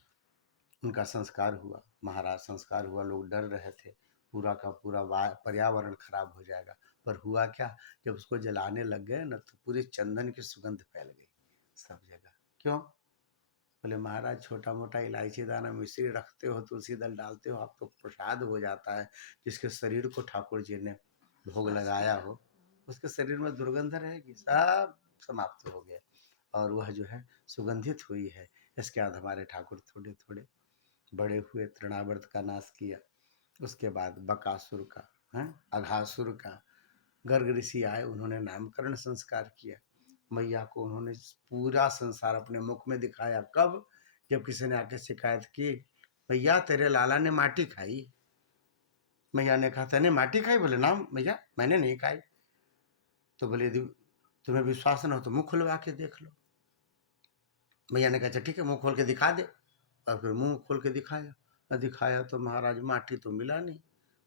उनका संस्कार हुआ। महाराज संस्कार हुआ, लोग डर रहे थे पूरा का पूरा पर्यावरण खराब हो जाएगा, पर हुआ क्या, जब उसको जलाने लग गए ना तो पूरे चंदन की सुगंध फैल गई सब जगह। क्यों? बोले महाराज छोटा मोटा इलायची दाना मिश्री रखते हो, तुलसी दल डालते हो, आप तो प्रसाद हो जाता है। जिसके शरीर को ठाकुर जी ने भोग लगाया हो उसके शरीर में दुर्गंध रहेगी, सब समाप्त हो गया और वह जो है सुगंधित हुई है। इसके बाद हमारे ठाकुर थोड़े थोड़े बड़े हुए, तृणावर्त का नाश किया। उसके बाद बकासुर का, अघासुर का, गर्ग ऋषि आए, उन्होंने नामकरण संस्कार किया। मैया को उन्होंने पूरा संसार अपने मुख में दिखाया। कब? जब किसी ने आके शिकायत की, भैया तेरे लाला ने माटी खाई। मैया ने कहा तैने माटी खाई? बोले ना भैया मैंने नहीं खाई। तो बोले यदि तुम्हें विश्वास न हो तो मुंह खुलवा के देख लो। मैया ने कहा अच्छा ठीक है, मुंह खोल के दिखा दे। और फिर मुंह खोल के दिखाया, दिखाया तो महाराज माटी तो मिला नहीं,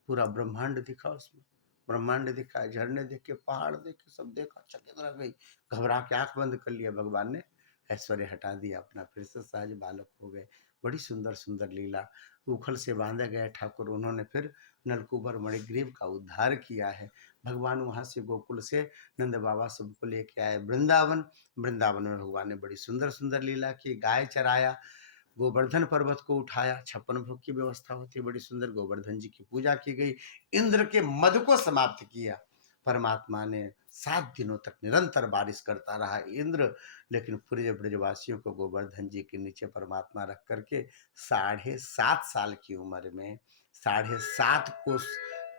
पूरा ब्रह्मांड दिखा उसमें। ब्रह्मांड दिखा, झरने देखे, पहाड़ देखे, सब देखा, चकित रह गई। घबरा के आंख बंद कर लिया। भगवान ने ऐश्वर्य हटा दिया अपना, फिर से सहज बालक हो गए। बड़ी सुंदर सुंदर लीला। उखल से बांधे गए ठाकुर, उन्होंने फिर नलकूबर मणिग्रीव का उद्धार किया है। भगवान वहां से गोकुल से नंद बाबा सबको लेके आए वृंदावन। वृंदावन में भगवान ने बड़ी सुंदर सुंदर लीला की। गाय चराया, गोवर्धन पर्वत को उठाया, 56 भोग की व्यवस्था होती है बड़ी सुंदर। गोवर्धन जी की पूजा की गई, इंद्र के मद को समाप्त किया। परमात्मा ने 7 दिनों तक निरंतर बारिश करता रहा इंद्र, लेकिन पूरे ब्रजवासियों को गोवर्धन जी के नीचे परमात्मा रख करके 7.5 साल की उम्र में 7.5 कोस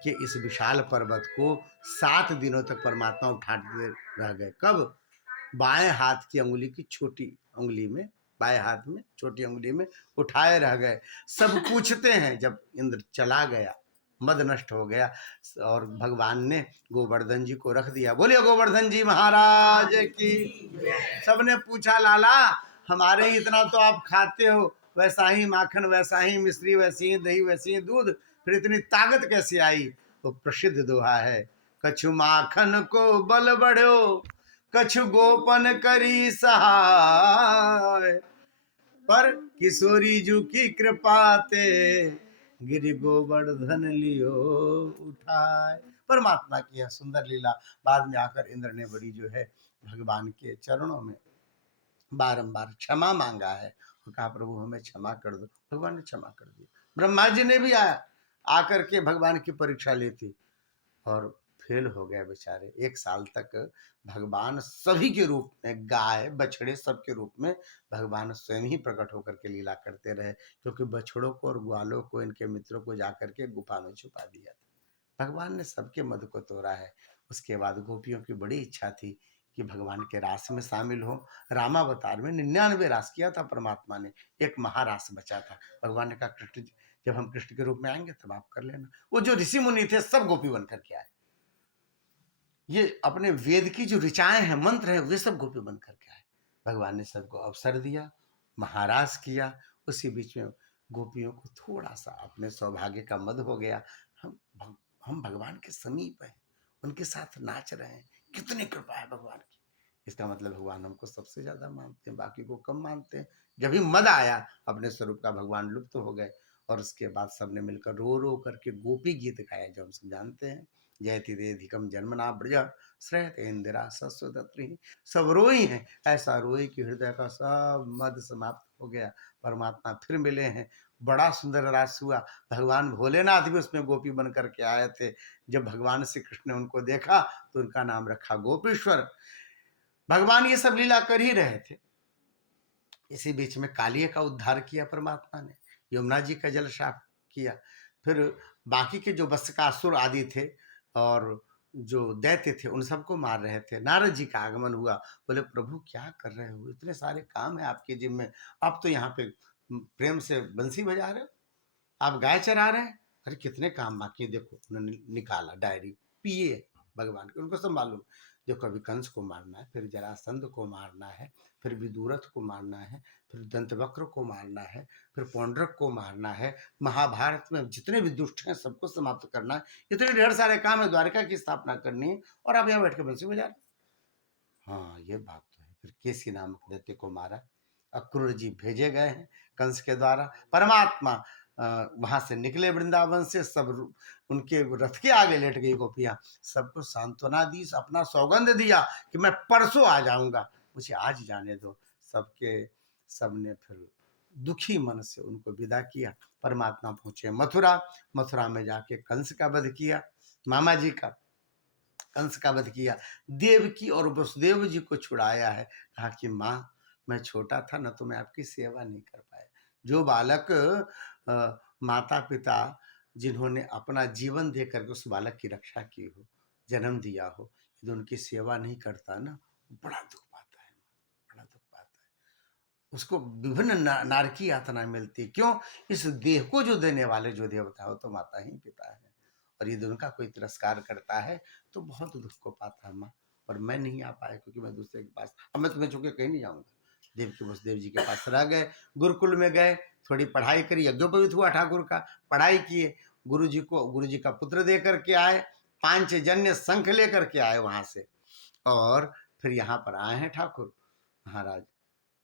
के इस विशाल पर्वत को 7 दिनों तक परमात्मा उठाते रह गए। कब? बाएं हाथ की अंगुली की छोटी अंगुली में, बाएं हाथ में छोटी अंगुली में उठाए रह गए। सब पूछते हैं, जब इंद्र चला गया, मद नष्ट हो गया और भगवान ने गोवर्धन जी को रख दिया। बोलिए गोवर्धन जी महाराज की। सबने पूछा लाला हमारे ही इतना तो आप खाते हो, वैसा ही माखन, वैसा ही मिश्री, वैसी ही दही, वैसी ही दूध, फिर इतनी ताकत कैसे आई? तो प्रसिद्ध दोहा है, कछु माखन को बल बढ़ो, कछु गोपन करी सहाय, पर किशोरी जू की कृपा ते गिरि गोवर्धन लियो उठाए। परमात्मा की यह सुंदर लीला। बाद में आकर इंद्र ने बड़ी जो है भगवान के चरणों में बारंबार क्षमा मांगा है और कहा प्रभु हमें क्षमा कर दो। भगवान ने क्षमा कर दिया। ब्रह्मा जी ने भी आकर के भगवान की परीक्षा ली थी और फेल हो गए बेचारे। 1 साल तक भगवान सभी के रूप में, गाय बछड़े सबके रूप में भगवान स्वयं ही प्रकट होकर के लीला करते रहे, क्योंकि बछड़ों को और ग्वालों को, इनके मित्रों को जाकर के गुफा में छुपा दिया था। भगवान ने सबके मद को तोड़ा है। उसके बाद गोपियों की बड़ी इच्छा थी कि भगवान के रास में शामिल हो। रामावतार में 99 रास किया था परमात्मा ने, एक महारास बचा था। भगवान ने कहा कृष्ण जब हम कृष्ण के रूप में आएंगे तब आप कर लेना। वो जो ऋषि मुनि थे सब गोपी बन करके आए। ये अपने वेद की जो ऋचाएं हैं, मंत्र हैं, वे सब गोपी बन करके आए। भगवान ने सबको अवसर दिया, महाराज किया। उसी बीच में गोपियों को थोड़ा सा अपने सौभाग्य का मद हो गया। हम भगवान के समीप हैं, उनके साथ नाच रहे हैं, कितनी कृपा है भगवान की। इसका मतलब भगवान हमको सबसे ज्यादा मानते हैं, बाकी को कम मानते हैं। जब भी मद आया अपने स्वरूप का, भगवान लुप्त हो गए और उसके बाद सबने मिलकर रो रो करके गोपी गीत गाया, जो हम सब जानते हैं। जयति देधिकम जन्मना ब्रज श्रेयते इंदिरा सस्वदत्री। सब रोई हैं, ऐसा रोई कि हृदय का सब मद समाप्त हो गया। परमात्मा फिर मिले हैं, बड़ा सुंदर रास हुआ। भगवान भोलेनाथ भी उसमें गोपी बन करके आए थे। जब भगवान श्री कृष्ण ने उनको देखा तो उनका नाम रखा गोपीश्वर। भगवान ये सब लीला कर ही रहे थे। इसी बीच में कालिया का उद्धार किया परमात्मा ने, यमुना जी का जल साफ किया। फिर बाकी के जो बस्कासुर आदि थे और जो दैत्य थे उन सबको मार रहे थे। नारद जी का आगमन हुआ। बोले प्रभु क्या कर रहे हो, इतने सारे काम है आपके जिम में, आप तो यहाँ पे प्रेम से बंसी बजा रहे हो, आप गाय चरा रहे हैं। अरे कितने काम बाकी है, देखो उन्होंने निकाला डायरी, पिए भगवान के, उनको सब मालूम। देखो अभी कंस को मारना है, फिर जरासंध को मारना है, फिर विदुरथ को मारना है, फिर दंतवक्र को मारना है, फिर पौंड्रक को मारना है, महाभारत में जितने भी दुष्ट हैं सबको समाप्त करना है। इतने ढेर सारे काम है, द्वारिका की स्थापना करनी है और आप यहाँ बैठ के बंसी बजा रहे। हाँ ये बात तो है। फिर केसी नामक दैत्य को मारा। अक्रूर जी भेजे गए हैं कंस के द्वारा। परमात्मा वहां से निकले वृंदावन से, सब उनके रथ के आगे लेट गई गोपियां। सबको सांत्वना दी, अपना सौगंध दिया कि मैं परसों आ जाऊंगा, मुझे आज जाने दो। सबके सबने फिर दुखी मन से उनको विदा किया। परमात्मा पहुंचे मथुरा। मथुरा में जाके कंस का वध किया, मामा जी का कंस का वध किया। देवकी और वसुदेव जी को छुड़ाया है। कहा कि माँ, मैं छोटा था ना, तो मैं आपकी सेवा नहीं कर पाया। जो बालक माता पिता जिन्होंने अपना जीवन देकर के उस बालक की रक्षा की हो, जन्म दिया हो, यदि उनकी सेवा नहीं करता ना, बड़ा दुख पाता है, बड़ा दुख पाता है। उसको विभिन्न नारकी यातना मिलती है। क्यों? इस देह को जो देने वाले जो देवता हो तो माता ही पिता है, और यदि उनका कोई तिरस्कार करता है तो बहुत दुख को पाता है माँ। और मैं नहीं आ पाया क्योंकि मैं दूसरे के पास, अब मैं तुम्हें चुके कहीं नहीं जाऊंगा। देवकी वसुदेव जी के पास रह गए, गुरुकुल में गए, थोड़ी पढ़ाई करी, यज्ञोपवीत हुआ ठाकुर का, पढ़ाई किए, गुरु जी का पुत्र दे करके आए, पांचजन्य शंख लेकर के आए वहां से, और फिर यहाँ पर आए हैं ठाकुर महाराज।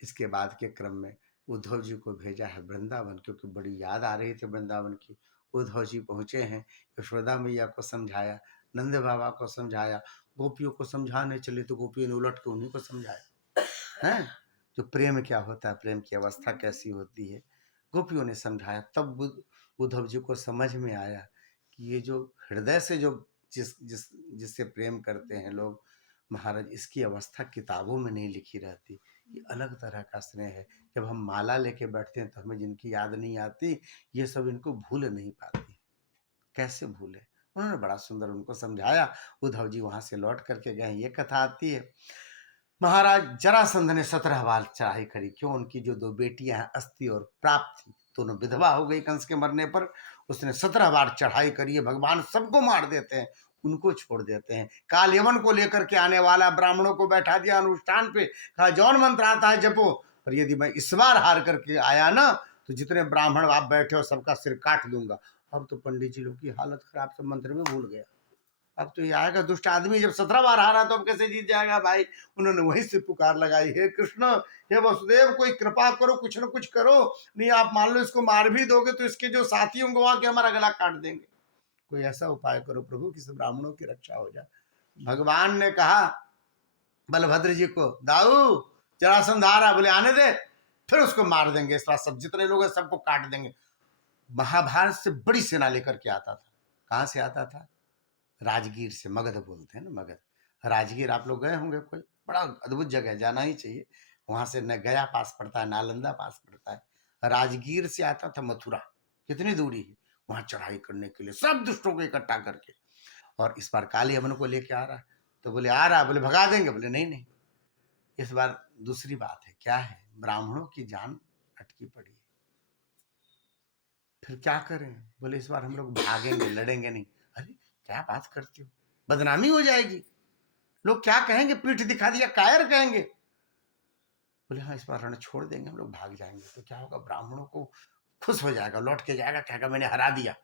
इसके बाद के क्रम में उद्धव जी को भेजा है वृंदावन, क्योंकि बड़ी याद आ रही थी वृंदावन की। उद्धव जी पहुंचे हैं, यशोदा मैया को समझाया, नंद बाबा को समझाया, गोपियों को समझाने चले तो गोपियों ने उलट के उन्हीं को समझाया हैं। तो प्रेम क्या होता है, प्रेम की अवस्था कैसी होती है, गोपियों ने समझाया। तब उद्धव जी को समझ में आया कि ये जो हृदय से जो जिससे प्रेम करते हैं लोग महाराज, इसकी अवस्था किताबों में नहीं लिखी रहती। ये अलग तरह का स्नेह है। जब हम माला लेके बैठते हैं तो हमें जिनकी याद नहीं आती, ये सब इनको भूल नहीं पाती, कैसे भूले। उन्होंने बड़ा सुंदर उनको समझाया। उद्धव जी वहां से लौट करके गए। ये कथा आती है, महाराज जरासंध ने 17 बार चढ़ाई करी। क्यों? उनकी जो 2 बेटियां हैं अस्थि और प्राप्ति, दोनों विधवा हो गई कंस के मरने पर। उसने 17 बार चढ़ाई करी है। भगवान सबको मार देते हैं, उनको छोड़ देते हैं। काल यमन को लेकर के आने वाला, ब्राह्मणों को बैठा दिया अनुष्ठान पे, कहा जौन मंत्र आता है जपो, पर यदि मैं इस बार हार करके आया ना, तो जितने ब्राह्मण आप बैठे हो सबका सिर काट दूंगा। अब तो पंडित जी लोग की हालत खराब, सब मंत्र में भूल गया। अब तो ये आएगा दुष्ट आदमी, जब 17 बार हारा तो अब कैसे जीत जाएगा भाई। उन्होंने वहीं से पुकार लगाई, हे कृष्ण, हे वसुदेव, कोई कृपा करो, कुछ न कुछ करो, नहीं आप मान लो इसको मार भी दोगे तो इसके जो साथी होंगे वहां के हमारा गला काट देंगे। कोई ऐसा उपाय करो प्रभु कि सब ब्राह्मणों की रक्षा हो जाए। भगवान ने कहा बलभद्र जी को, दाऊ जरासंध आ रहा, बोले आने दे, फिर उसको मार देंगे, इस बार सब जितने लोग हैं सबको काट देंगे। महाभारत से बड़ी सेना लेकर के आता था। कहां से आता था? राजगीर से। मगध बोलते हैं ना, मगध। राजगीर आप लोग गए होंगे, कोई बड़ा अद्भुत जगह है, जाना ही चाहिए। वहां से न गया पास पड़ता है, नालंदा पास पड़ता है। राजगीर से आता था मथुरा, कितनी दूरी है, वहां चढ़ाई करने के लिए सब दुष्टों को इकट्ठा करके। और इस बार काली यमन को लेके आ रहा है, तो बोले आ रहा, बोले भगा देंगे, बोले नहीं नहीं, इस बार दूसरी बात है। क्या है? ब्राह्मणों की जान अटकी पड़ी है, फिर क्या करें? बोले इस बार हम लोग भागेंगे, लड़ेंगे नहीं। अरे क्या बात करती हो, बदनामी हो जाएगी, लोग क्या कहेंगे, पीठ दिखा दिया, कायर कहेंगे। बोले हाँ इस बार रण छोड़ देंगे, हम लोग भाग जाएंगे, तो क्या होगा, ब्राह्मणों को खुश हो जाएगा, लौट के जाएगा, कहेगा मैंने हरा दिया,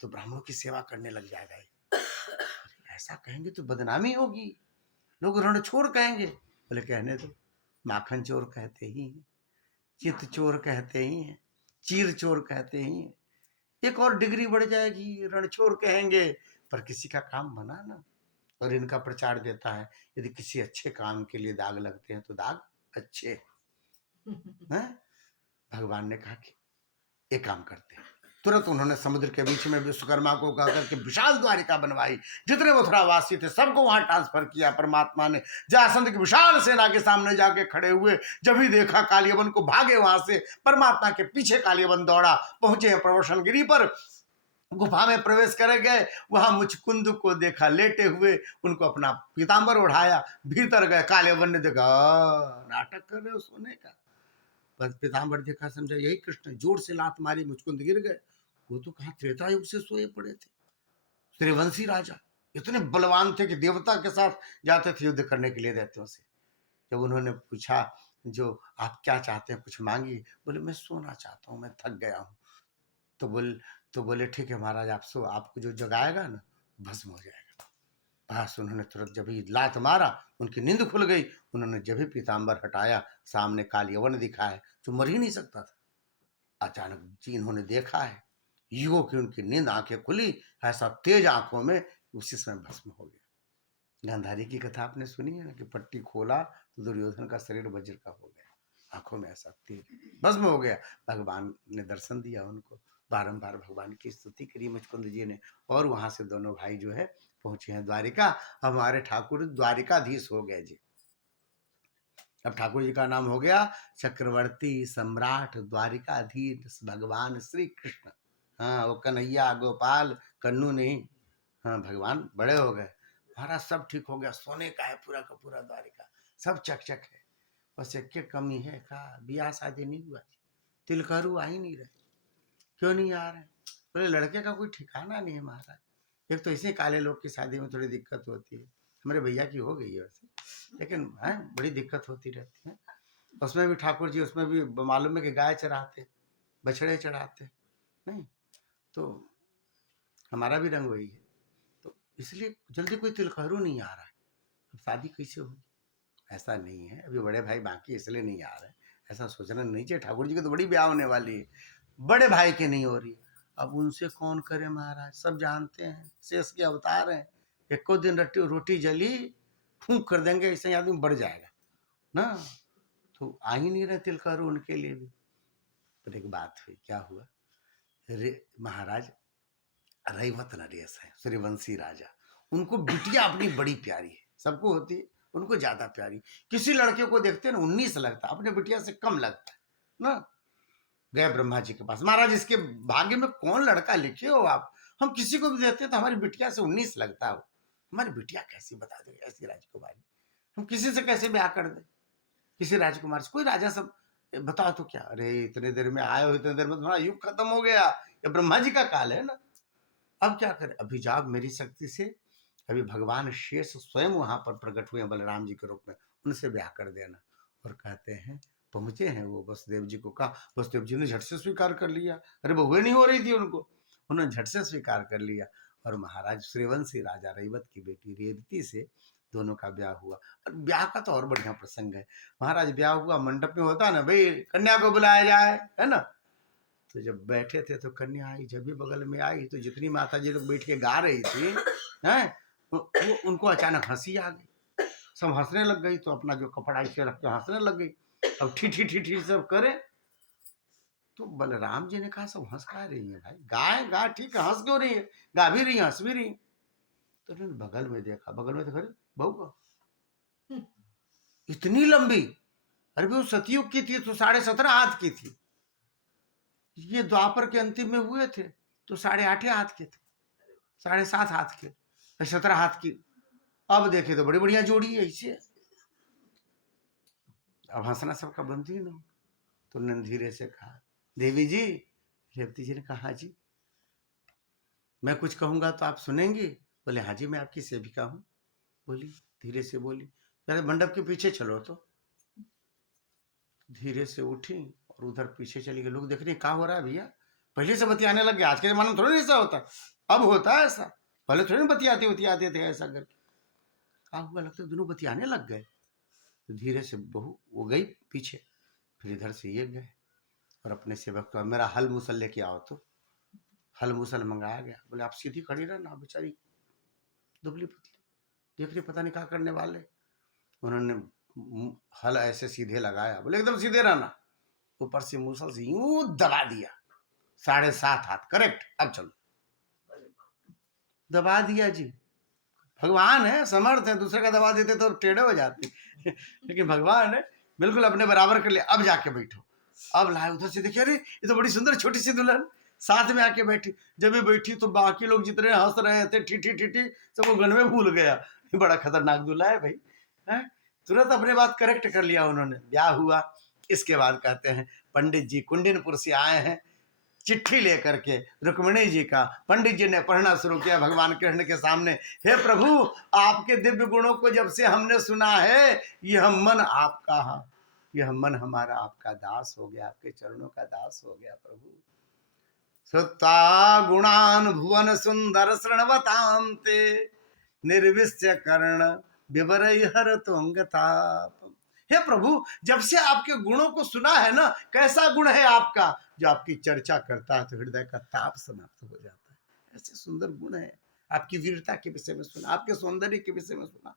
तो ब्राह्मणों की सेवा करने लग जाएगा। ऐसा कहेंगे तो बदनामी होगी, लोग रण छोड़ कहेंगे। बोले कहने दो, माखन चोर कहते ही हैं, चित चोर कहते ही हैं, चीर चोर कहते ही हैं, एक और डिग्री बढ़ जाएगी, रणछोड़ कहेंगे। पर किसी का काम बना ना, और इनका प्रचार देता है, यदि किसी अच्छे काम के लिए दाग लगते हैं तो दाग अच्छे हैं। भगवान ने कहा कि एक काम करते हैं। तुरंत उन्होंने समुद्र के बीच में विश्वकर्मा को कहा करके विशाल द्वारिका बनवाई। जितने मथुरावासी थे सबको वहां ट्रांसफर किया। परमात्मा ने जरासंध की विशाल सेना के सामने जाके खड़े हुए, जब ही देखा कालियवन को, भागे वहां से, परमात्मा के पीछे कालियवन दौड़ा, पहुंचे प्रवशन गिरी पर, गुफा में प्रवेश कर गए। वहां मुचकुंद को देखा लेटे हुए, उनको अपना पीतांबर उठाया, भीतर गए। कालियवन ने देखा नाटक कर रहे हो सोने का, बस पीतांबर देखा, समझा यही कृष्ण, जोर से लात मारी, मुचकुंद गिर गए। वो तो कहा त्रेता युग से सोए पड़े थे, त्रिवंशी राजा, इतने बलवान थे कि देवता के साथ जाते थे युद्ध करने के लिए दैत्यों से। जब उन्होंने पूछा जो आप क्या चाहते हैं, कुछ मांगिए, बोले मैं सोना चाहता हूँ, मैं थक गया हूँ। तो बोले ठीक है महाराज, आप सो, आपको जो जगाएगा ना भस्म हो जाएगा। बस उन्होंने तुरंत जब ही लात मारा, उनकी नींद खुल गई। उन्होंने जब ही पीतांबर हटाया, सामने काल यवन दिखा है जो मर ही नहीं सकता था। अचानक जी इन्होंने देखा है, युगों की उनकी नींद, आंखें खुली, ऐसा तेज आंखों में, उसी समय भस्म हो गया। गांधारी की कथा आपने सुनी है ना, कि पट्टी खोला तो दुर्योधन का शरीर वज्र का हो गया। आंखों में ऐसा तीर भस्म हो गया। भगवान ने दर्शन दिया उनको, बारंबार भगवान की स्तुति करी मुचकुंद जी ने, और वहां से दोनों भाई जो है पहुंचे हैं द्वारिका। अब हमारे ठाकुर द्वारिकाधीश हो गए जी। अब ठाकुर जी का नाम हो गया चक्रवर्ती सम्राट द्वारिकाधीश भगवान श्री कृष्ण। हाँ, वो कन्हैया गोपाल कन्नू नहीं, हाँ भगवान बड़े हो गए। महाराज सब ठीक हो गया, सोने का है पूरा का पूरा द्वारिका, सब चकचक है। बस एक कमी है, का ब्याह शादी नहीं हुआ, तिलकहरू आ ही नहीं रहे। क्यों नहीं आ रहे? बोले लड़के का कोई ठिकाना नहीं है महाराज। एक तो इसी काले लोग की शादी में थोड़ी दिक्कत होती है, हमारे भैया की हो गई है वैसे, लेकिन है बड़ी दिक्कत होती रहती है। उसमें भी ठाकुर जी, उसमें भी मालूम है कि गाय चराते, बछड़े चढ़ाते नहीं, तो हमारा भी रंग वही है। तो इसलिए जल्दी कोई तिलकहरू नहीं आ रहा है, अब शादी कैसे होगी? ऐसा नहीं है, अभी बड़े भाई बाकी इसलिए नहीं आ रहे, ऐसा सोचना नहीं चाहिए। ठाकुर जी की तो बड़ी ब्याह होने वाली है, बड़े भाई की नहीं हो रही। अब उनसे कौन करे महाराज, सब जानते हैं शेष के अवतार हैं। एको दिन रोटी जली फूंक कर देंगे, ऐसे ही आदमी बढ़ जाएगा ना। तो आ ही नहीं रहे तिलकहरू उनके लिए भी। पर एक बात हुई, क्या हुआ, महाराज रैवत नरेश है सूर्यवंशी राजा, उनको बिटिया अपनी बड़ी प्यारी है, सबको होती है, उनको ज्यादा प्यारी। किसी लड़के को देखते हैं ना 19 लगता, अपने बिटिया से कम लगता है ना। गए ब्रह्मा जी के पास, महाराज इसके भाग्य में कौन लड़का लिखे हो आप, हम किसी को भी देखते तो हमारी बिटिया से 19 लगता हो, हमारी बिटिया कैसी बता दो ऐसी राजकुमारी, हम किसी से कैसे ब्याह कर दे, किसी राजकुमार से। कोई राजा सब बताओ तो क्या, अरे इतने देर में आए हो, इतने देर में तुम्हारा युग खत्म हो गया, ये ब्रह्मा जी का काल है ना। अब क्या करें, अभी जाओ मेरी शक्ति से, अभी भगवान शेष स्वयं वहां पर प्रकट हुए बलराम जी के रूप में, उनसे ब्याह कर देना। और कहते हैं पहुंचे हैं वो वसुदेव जी को, कहा वसुदेव जी ने झट से स्वीकार कर लिया, अरे बहुएं नहीं हो रही थी उनको, उन्होंने झट से स्वीकार कर लिया। और महाराज श्रीवंशी राजा रैवत की बेटी रेवती से दोनों का ब्याह हुआ। और ब्याह का तो और बढ़िया प्रसंग है महाराज, ब्याह हुआ मंडप में होता ना भाई, कन्या को बुलाया जाए है ना। तो जब बैठे थे तो कन्या आई, जब भी बगल में आई तो जितनी माता जी लोग बैठ के गा रही थी हैं, वो उनको अचानक हंसी आ गई, सब हंसने लग गई। तो अपना जो कपड़ा ऐसे रख के हंसने लग गई, अब ठी ठी ठी ठी सब करे। तो बलराम जी ने कहा सब हंस का रही है भाई, गाय गा ठीक है, हंस क्यों रही है, गा भी रही है हंस भी रही है। तो उन्होंने बगल में देखा, बगल में देखा बहू का इतनी लंबी, अरे वो सतयुग की थी तो 17.5 हाथ की थी, ये द्वापर के अंतिम में हुए थे तो 8.5 हाथ के थे, 7.5 हाथ के, 17 हाथ की। अब देखे तो बड़ी बढ़िया जोड़ी है ऐसे। अब हंसना सबका बंद ही ना। तो उन्होंने धीरे से कहा देवी जी, रेवती जी ने कहा हाँ जी, मैं कुछ कहूंगा तो आप सुनेंगी? बोले हाँ जी, मैं आपकी सेविका हूँ। बोली, धीरे से बोली, अरे मंडप के पीछे चलो। तो धीरे से उठी और उधर पीछे चली गई। लोग देख रहे क्या हो रहा है भैया, पहले से बतियाने लग गए, आज के जमाने में थोड़ा ऐसा होता, अब होता है ऐसा, पहले थोड़ी बतियाते बतियाते थे ऐसा करके। क्या हुआ, लगता है दोनों बतियाने लग गए। तो धीरे से बहू वो गई पीछे, फिर इधर से ये गए और अपने सेवक को मेरा हल मूसल लेके आओ। तो हल मूसल मंगाया गया। बोले आप सीधी खड़ी रहना, बेचारी दुबली पतली देख रही, पता नहीं क्या करने वाले। उन्होंने हल ऐसे सीधे लगाया, बोले एकदम सीधे रहना, ऊपर से मूसल से यूं दबा दिया, 7.5 हाथ करेक्ट, अब चलो। दबा दिया जी, भगवान है समर्थ है, दूसरे का दबा देते तो टेढ़े हो जाते लेकिन भगवान है बिल्कुल अपने बराबर कर लिया। अब जाके बैठो, अब लाए उधर से देखिए, अरे ये तो बड़ी सुंदर छोटी सी दुल्हन साथ में आके बैठी। जब ये बैठी तो बाकी लोग जितने हंस रहे थे ठीठी ठीठी, सब वो गन में भूल गया, बड़ा खतरनाक दूल्हा है भाई है। तुरंत अपने बात करेक्ट कर लिया उन्होंने, ब्याह हुआ। इसके बाद कहते हैं पंडित जी कुंडिनपुर से आए हैं चिट्ठी लेकर के रुक्मिणी जी का। पंडित जी ने पढ़ना शुरू किया भगवान कृष्ण के सामने, हे प्रभु आपके दिव्य गुणों को जब से हमने सुना है, यह मन आपका, यह मन हमारा आपका दास हो गया, आपके चरणों का दास हो गया प्रभु। श्रुत्वा गुणान भुवन सुंदर शृण्वतां ते, निर्विश्य कर्ण विवरई हर तुंगताप। हे प्रभु जब से आपके गुणों को सुना है ना, कैसा गुण है आपका, जो आपकी चर्चा करता है तो हृदय का ताप समाप्त हो जाता है। ऐसे सुंदर गुण है, आपकी वीरता के विषय में सुना, आपके सौंदर्य के विषय में सुना,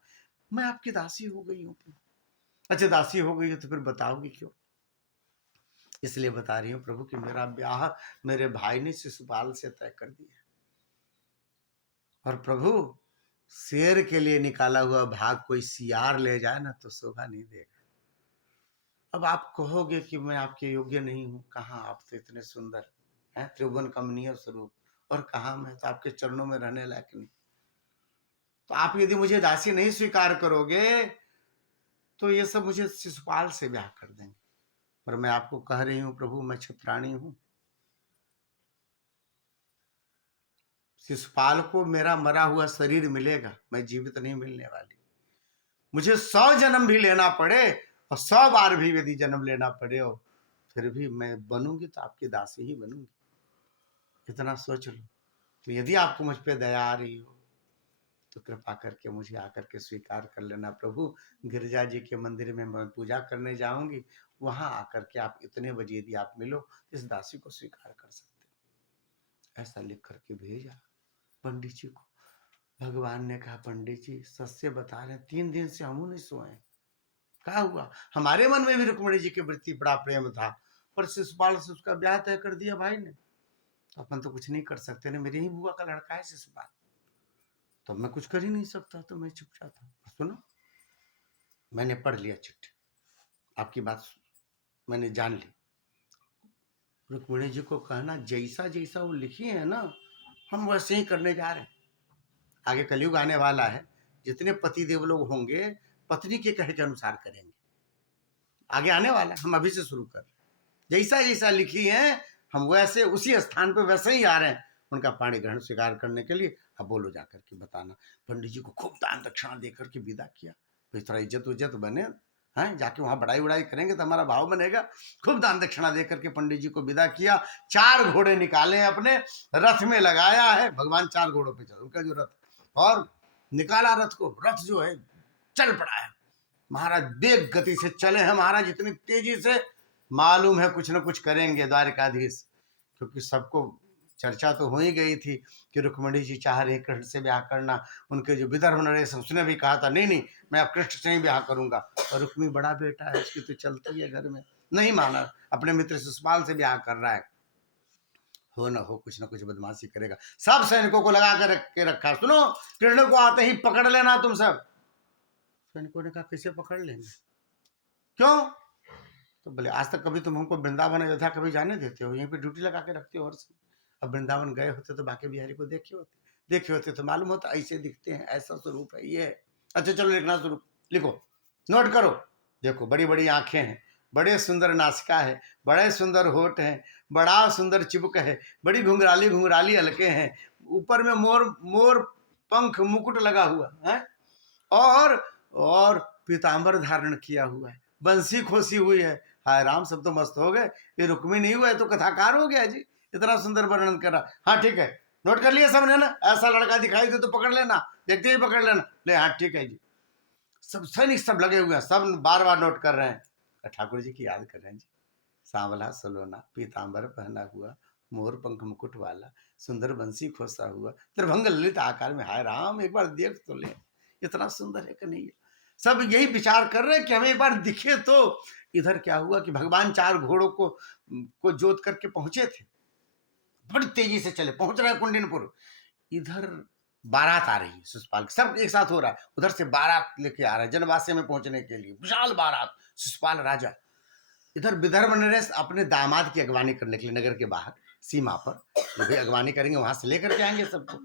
मैं आपकी दासी हो गई हूँ। अच्छा दासी हो गई हो तो फिर बताओगी क्यों, इसलिए बता रही हूँ प्रभु कि मेरा ब्याह मेरे भाई ने शिशुपाल से तय कर दिया। और प्रभु, शेर के लिए निकाला हुआ भाग कोई सियार ले जाए ना तो शोभा नहीं देगा। अब आप कहोगे कि मैं आपके योग्य नहीं हूं, कहाँ, आप तो इतने सुंदर हैं, त्रिभुवन कमनीय स्वरूप, और कहाँ मैं तो आपके चरणों में रहने लायक नहीं। तो आप यदि मुझे दासी नहीं स्वीकार करोगे तो ये सब मुझे शिशुपाल से ब्याह कर देंगे। पर मैं आपको कह रही हूं प्रभु, मैं क्षत्राणी हूं। शिशुपाल को मेरा मरा हुआ शरीर मिलेगा, मैं जीवित नहीं मिलने वाली। मुझे 100 जन्म भी लेना पड़े और 100 बार भी यदि जन्म लेना पड़े और फिर भी मैं बनूंगी तो आपकी दासी ही बनूंगी। इतना सोच लो। तो यदि आपको मुझ पे दया आ रही हो तो कृपा करके मुझे आकर के स्वीकार कर लेना प्रभु। गिरिजा जी के मंदिर में मैं पूजा करने जाऊंगी, वहां आकर के आप इतने बजे यदि आप मिलो, इस दासी को स्वीकार कर सकते हो। ऐसा लिख करके भेजा पंडित जी को। भगवान ने कहा, पंडित जी सत्य बता रहे, 3 दिन से हम नहीं सोए। क्या हुआ? हमारे मन में भी रुक्मिणी जी के प्रति बड़ा प्रेम था, पर शिशुपाल से उसका ब्याह तय कर दिया भाई ने, तो अपन तो कुछ नहीं कर सकते ना, मेरी ही बुआ का लड़का है शिशुपाल, तो मैं कुछ कर ही नहीं सकता, तो मैं चुपचाप था। सुनो, मैंने पढ़ लिया चिट्ठी, आपकी बात मैंने जान ली। रुक्मिणी जी को कहना, जैसा जैसा वो लिखी है ना, हम वैसे ही करने जा रहे हैं। आगे कलयुग आने वाला है, जितने पति देव लोग होंगे पत्नी के कहे के अनुसार करेंगे। आगे आने वाला है, हम अभी से शुरू कर रहे हैं। जैसा जैसा लिखी है हम वैसे उसी स्थान पे वैसे ही आ रहे हैं उनका पाणी ग्रहण स्वीकार करने के लिए। अब बोलो जाकर के बताना। पंडित जी को खूब दान दक्षिणा देकर के विदा किया। तो थोड़ा इज्जत उज्जत बने हैं, जाके वहां बड़ाई उड़ाई करेंगे तो हमारा भाव बनेगा। खूब दान दक्षिणा देकर के पंडित जी को विदा किया। 4 घोड़े निकाले अपने रथ में लगाया है, भगवान 4 घोड़ों पे चल, उनका जो रथ, और निकाला रथ को। रथ जो है चल पड़ा है महाराज, वेग गति से चले हैं महाराज, इतनी तेजी से, मालूम है कुछ न कुछ करेंगे द्वारकाधीश। क्योंकि सबको चर्चा तो हो ही गई थी कि रुक्मिणी जी चाह रहे कृष्ण से ब्याह करना। उनके जो विदर्भ नरेश उसने भी कहा था, नहीं नहीं मैं अब कृष्ण से ही ब्याह करूंगा। और रुक्मी बड़ा बेटा है, उसकी तो चलती है घर में, नहीं माना, अपने मित्र शिशुपाल से ब्याह कर रहा है। हो न हो कुछ न कुछ बदमाशी करेगा। सब सैनिकों को लगा कर रखा। सुनो, कृष्ण को आते ही पकड़ लेना तुम सब। सैनिकों ने कहा, कैसे पकड़ लेंगे, क्यों? तो बोले, आज तक कभी तुम हमको वृंदावन अयोध्या कभी जाने देते हो, यहीं पे ड्यूटी लगा के रखते हो हर समय। अब वृंदावन गए होते तो बाके बिहारी को देखे होते तो मालूम होता ऐसे दिखते हैं, ऐसा स्वरूप है ये। अच्छा चलो लिखना शुरू, लिखो, नोट करो। देखो बड़ी बड़ी आंखें हैं, बड़े सुंदर नासिका है, बड़े सुंदर होठ हैं, बड़ा सुंदर चिबुक है, बड़ी घुंघराली घुंघराली हलके हैं, ऊपर में मोर मोर पंख मुकुट लगा हुआ है, और पीताम्बर धारण किया हुआ है, बंसी खोसी हुई है। हाय राम, सब तो मस्त हो गए। ये रुक्मी नहीं हुआ है तो कथाकार हो गया जी, इतना सुंदर वर्णन करा। हाँ ठीक है, नोट कर लिया सबने ना, ऐसा लड़का दिखाई दे तो पकड़ लेना, देखते ही पकड़ लेना। ले हाँ ठीक है जी। सब सैनिक सब लगे हुए हैं, सब बार बार नोट कर रहे हैं, ठाकुर जी की याद कर रहे हैं जी। सांवला सलोना, पीताम्बर पहना हुआ, मोर पंख मुकुट वाला, सुंदर बंसी खोसा हुआ, त्रिभंग ललित आकार में। हाय राम, एक बार देख तो ले, इतना सुंदर है कन्हैया। सब यही विचार कर रहे हैं कि हमें एक बार दिखे तो। इधर क्या हुआ कि भगवान 4 घोड़ों को जोत करके पहुंचे थे, बड़ी तेजी से चले, पहुंच रहे कुंडिनपुर। इधर बारात आ रही है शिशुपाल की, सब एक साथ हो रहा है। उधर से बारात लेके आ रहा है जनवासे में पहुंचने के लिए, विशाल बारात, शिशुपाल राजा। इधर विदर्भ नरेश अपने दामाद की अगवानी करने के लिए नगर के बाहर सीमा पर जो भी अगवानी करेंगे वहां से लेकर के आएंगे सबको।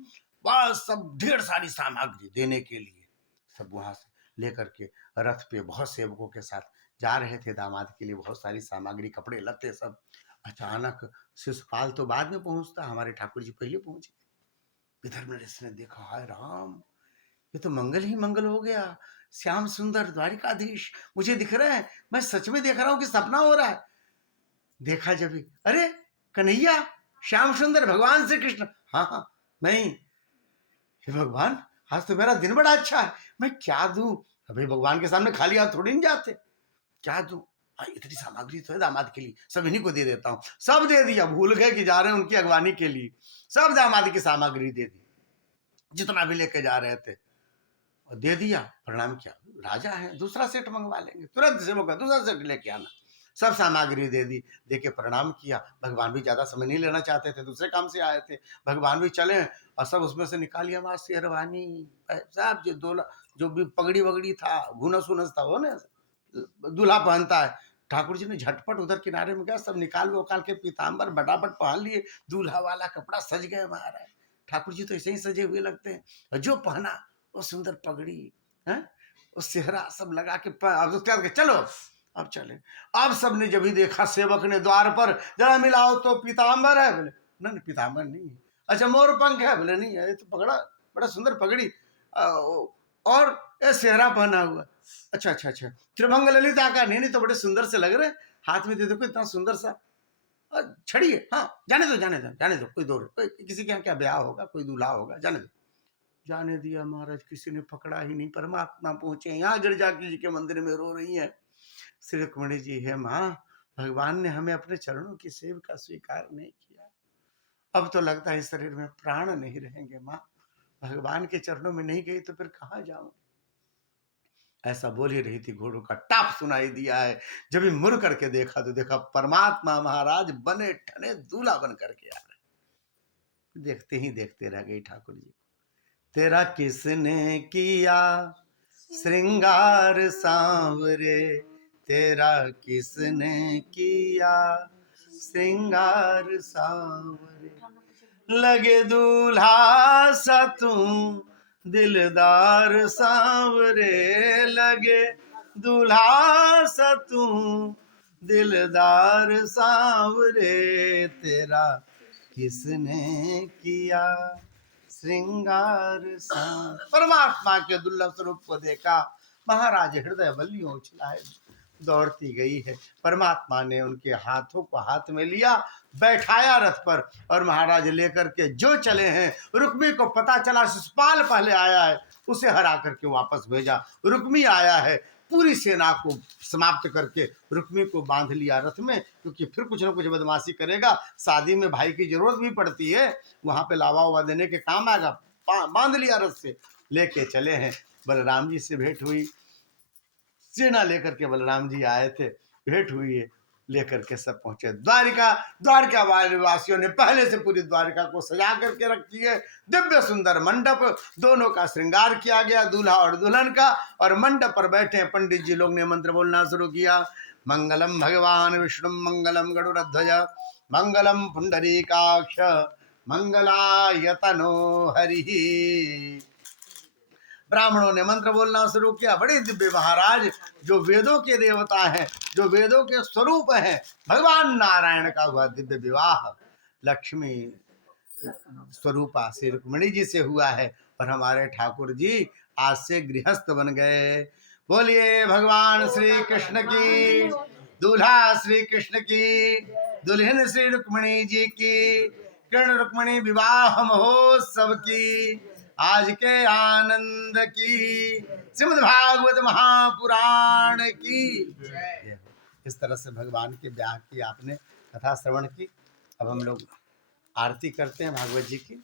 बस सब ढेर सारी सामग्री देने के लिए सब वहां से लेकर के रथ पे बहुत सेवकों के साथ जा रहे थे दामाद के लिए, बहुत सारी सामग्री, कपड़े लत्ते सब। अचानक शिशुपाल तो बाद में पहुंचता, हमारे ठाकुर जी पहले पहुंचे। विदर्भ नरेश ने देखा, हाय राम, ये तो मंगल ही मंगल हो गया। श्याम सुंदर द्वारिकाधीश मुझे दिख रहे हैं, मैं सच में देख रहा हूं कि सपना हो रहा है। देखा जब ही, अरे कन्हैया, श्याम सुंदर भगवान श्री कृष्ण। हाँ हाँ, नहीं, हे भगवान, आज तो मेरा दिन बड़ा अच्छा है, मैं क्या दूं? अभी भगवान के सामने खाली हाथ थोड़ी नहीं जाते, क्या दूं? इतनी सामग्री तो है दामाद के लिए, सब इन्हीं को दे देता हूँ। सब दे दिया, भूल गए कि जा रहे हैं उनकी अगवानी के लिए। सब दामाद की सामग्री दे दी, जितना भी लेके जा रहे थे और दे दिया। प्रणाम किया, राजा है, दूसरा सेट मंगवा लेंगे, तुरंत से मौका दूसरा सेट लेके आना। सब सामग्री दे दी, दे के प्रणाम किया। भगवान भी ज़्यादा समय नहीं लेना चाहते थे, दूसरे काम से आए थे। भगवान भी चले और सब उसमें से निकाल लिया हमारा शेरवानी, सब जो जो भी पगड़ी वगड़ी था, घुनस उनस था, वो ना दूल्हा पहनता है। ठाकुर जी ने झटपट उधर किनारे में गया, सब निकाल वकाल के पीताम्बर फटाफट पहन लिए, दूल्हा वाला कपड़ा सज गए महाराज। ठाकुर जी तो ऐसे ही सजे हुए लगते हैं, और जो पहना वो सुंदर पगड़ी है, वो सेहरा सब लगा के अब उसके बाद चलो अब चले। अब सबने जब ही देखा, सेवक ने द्वार पर, जरा मिलाओ तो पीताम्बर है, बोले नहीं पीताम्बर नहीं है। अच्छा मोर पंख है, बोले नहीं है, ये तो पगड़ा, बड़ा सुंदर पगड़ी और ये सेहरा पहना हुआ। अच्छा अच्छा अच्छा, त्रिभंग ललिता का, नहीं नहीं तो बड़े सुंदर से लग रहे, हाथ में दे देखो इतना सुंदर सा छड़ी है। हाँ जाने दो जाने दो जाने दो, कोई दो कोई किसी के यहाँ क्या ब्याह होगा, कोई दूल्हा होगा, जाने दो। जाने दिया महाराज, किसी ने पकड़ा ही नहीं। परमात्मा पहुंचे यहाँ, गिरजाकी जी के मंदिर में रो रही है। श्री रुक्मिणी जी है माँ, भगवान ने हमें अपने चरणों की सेवा का स्वीकार नहीं किया, अब तो लगता है इस शरीर में प्राण नहीं रहेंगे माँ, भगवान के चरणों में नहीं गई तो फिर कहाँ जाऊं। ऐसा बोल ही रही थी, घोड़ों का टाप सुनाई दिया है। जब भी मुड़ करके देखा तो देखा परमात्मा महाराज बने ठने दूल्हा बन करके आ रहे। देखते ही देखते रह गई ठाकुर जी। तेरा किसने किया श्रृंगार सांवरे, तेरा किसने किया श्रृंगार सांवरे, लगे दूल्हा सा तू दिलदार सांवरे, लगे दूल्हा सा तू दिलदार सांवरे, तेरा किसने किया श्रृंगार सांवरे। परमात्मा के दुर्लभ स्वरूप को देखा, महाराज हृदय बल्लियों उछलाए दौड़ती गई है। परमात्मा ने उनके हाथों को हाथ में लिया, बैठाया रथ पर, और महाराज लेकर के जो चले हैं। रुक्मी को पता चला शिशुपाल पहले आया है, उसे हरा करके वापस भेजा। रुक्मी आया है, पूरी सेना को समाप्त करके रुक्मी को बांध लिया रथ में, क्योंकि फिर कुछ ना कुछ बदमाशी करेगा। शादी में भाई की जरूरत भी पड़ती है, वहां पे लावा वावा देने के काम आएगा। बांध लिया रथ से, लेके चले हैं। बलराम जी से भेंट हुई, सेना लेकर के बलराम जी आए थे, भेंट हुई है, लेकर के सब पहुंचे द्वारिका। द्वारिका वासियों ने पहले से पूरी द्वारिका को सजा करके रखी है। दिव्य सुंदर मंडप, दोनों का श्रृंगार किया गया, दूल्हा और दुल्हन का। और मंडप पर बैठे हैं पंडित जी लोग ने मंत्र बोलना शुरू किया। मंगलम भगवान विष्णु मंगलम गरुड़ध्वज मंगलम पुंडरीकाक्ष मंगलायतनो हरि। ब्राह्मणों ने मंत्र बोलना शुरू किया। बड़े दिव्य महाराज, जो वेदों के देवता हैं, जो वेदों के स्वरूप हैं, भगवान नारायण का हुआ दिव्य विवाह लक्ष्मी स्वरूपा श्री रुक्मिणी जी से हुआ है। और हमारे ठाकुर जी आज से गृहस्थ बन गए। बोलिए भगवान श्री कृष्ण की, दूल्हा श्री कृष्ण की, दुल्हन श्री रुक्मिणी जी की, कृष्ण रुक्मिणी विवाह महोत्सव की, आज के आनंद की, श्रीमद् भागवत महापुराण की। इस तरह से भगवान के ब्याह की आपने कथा श्रवण की। अब हम लोग आरती करते हैं भागवत जी की।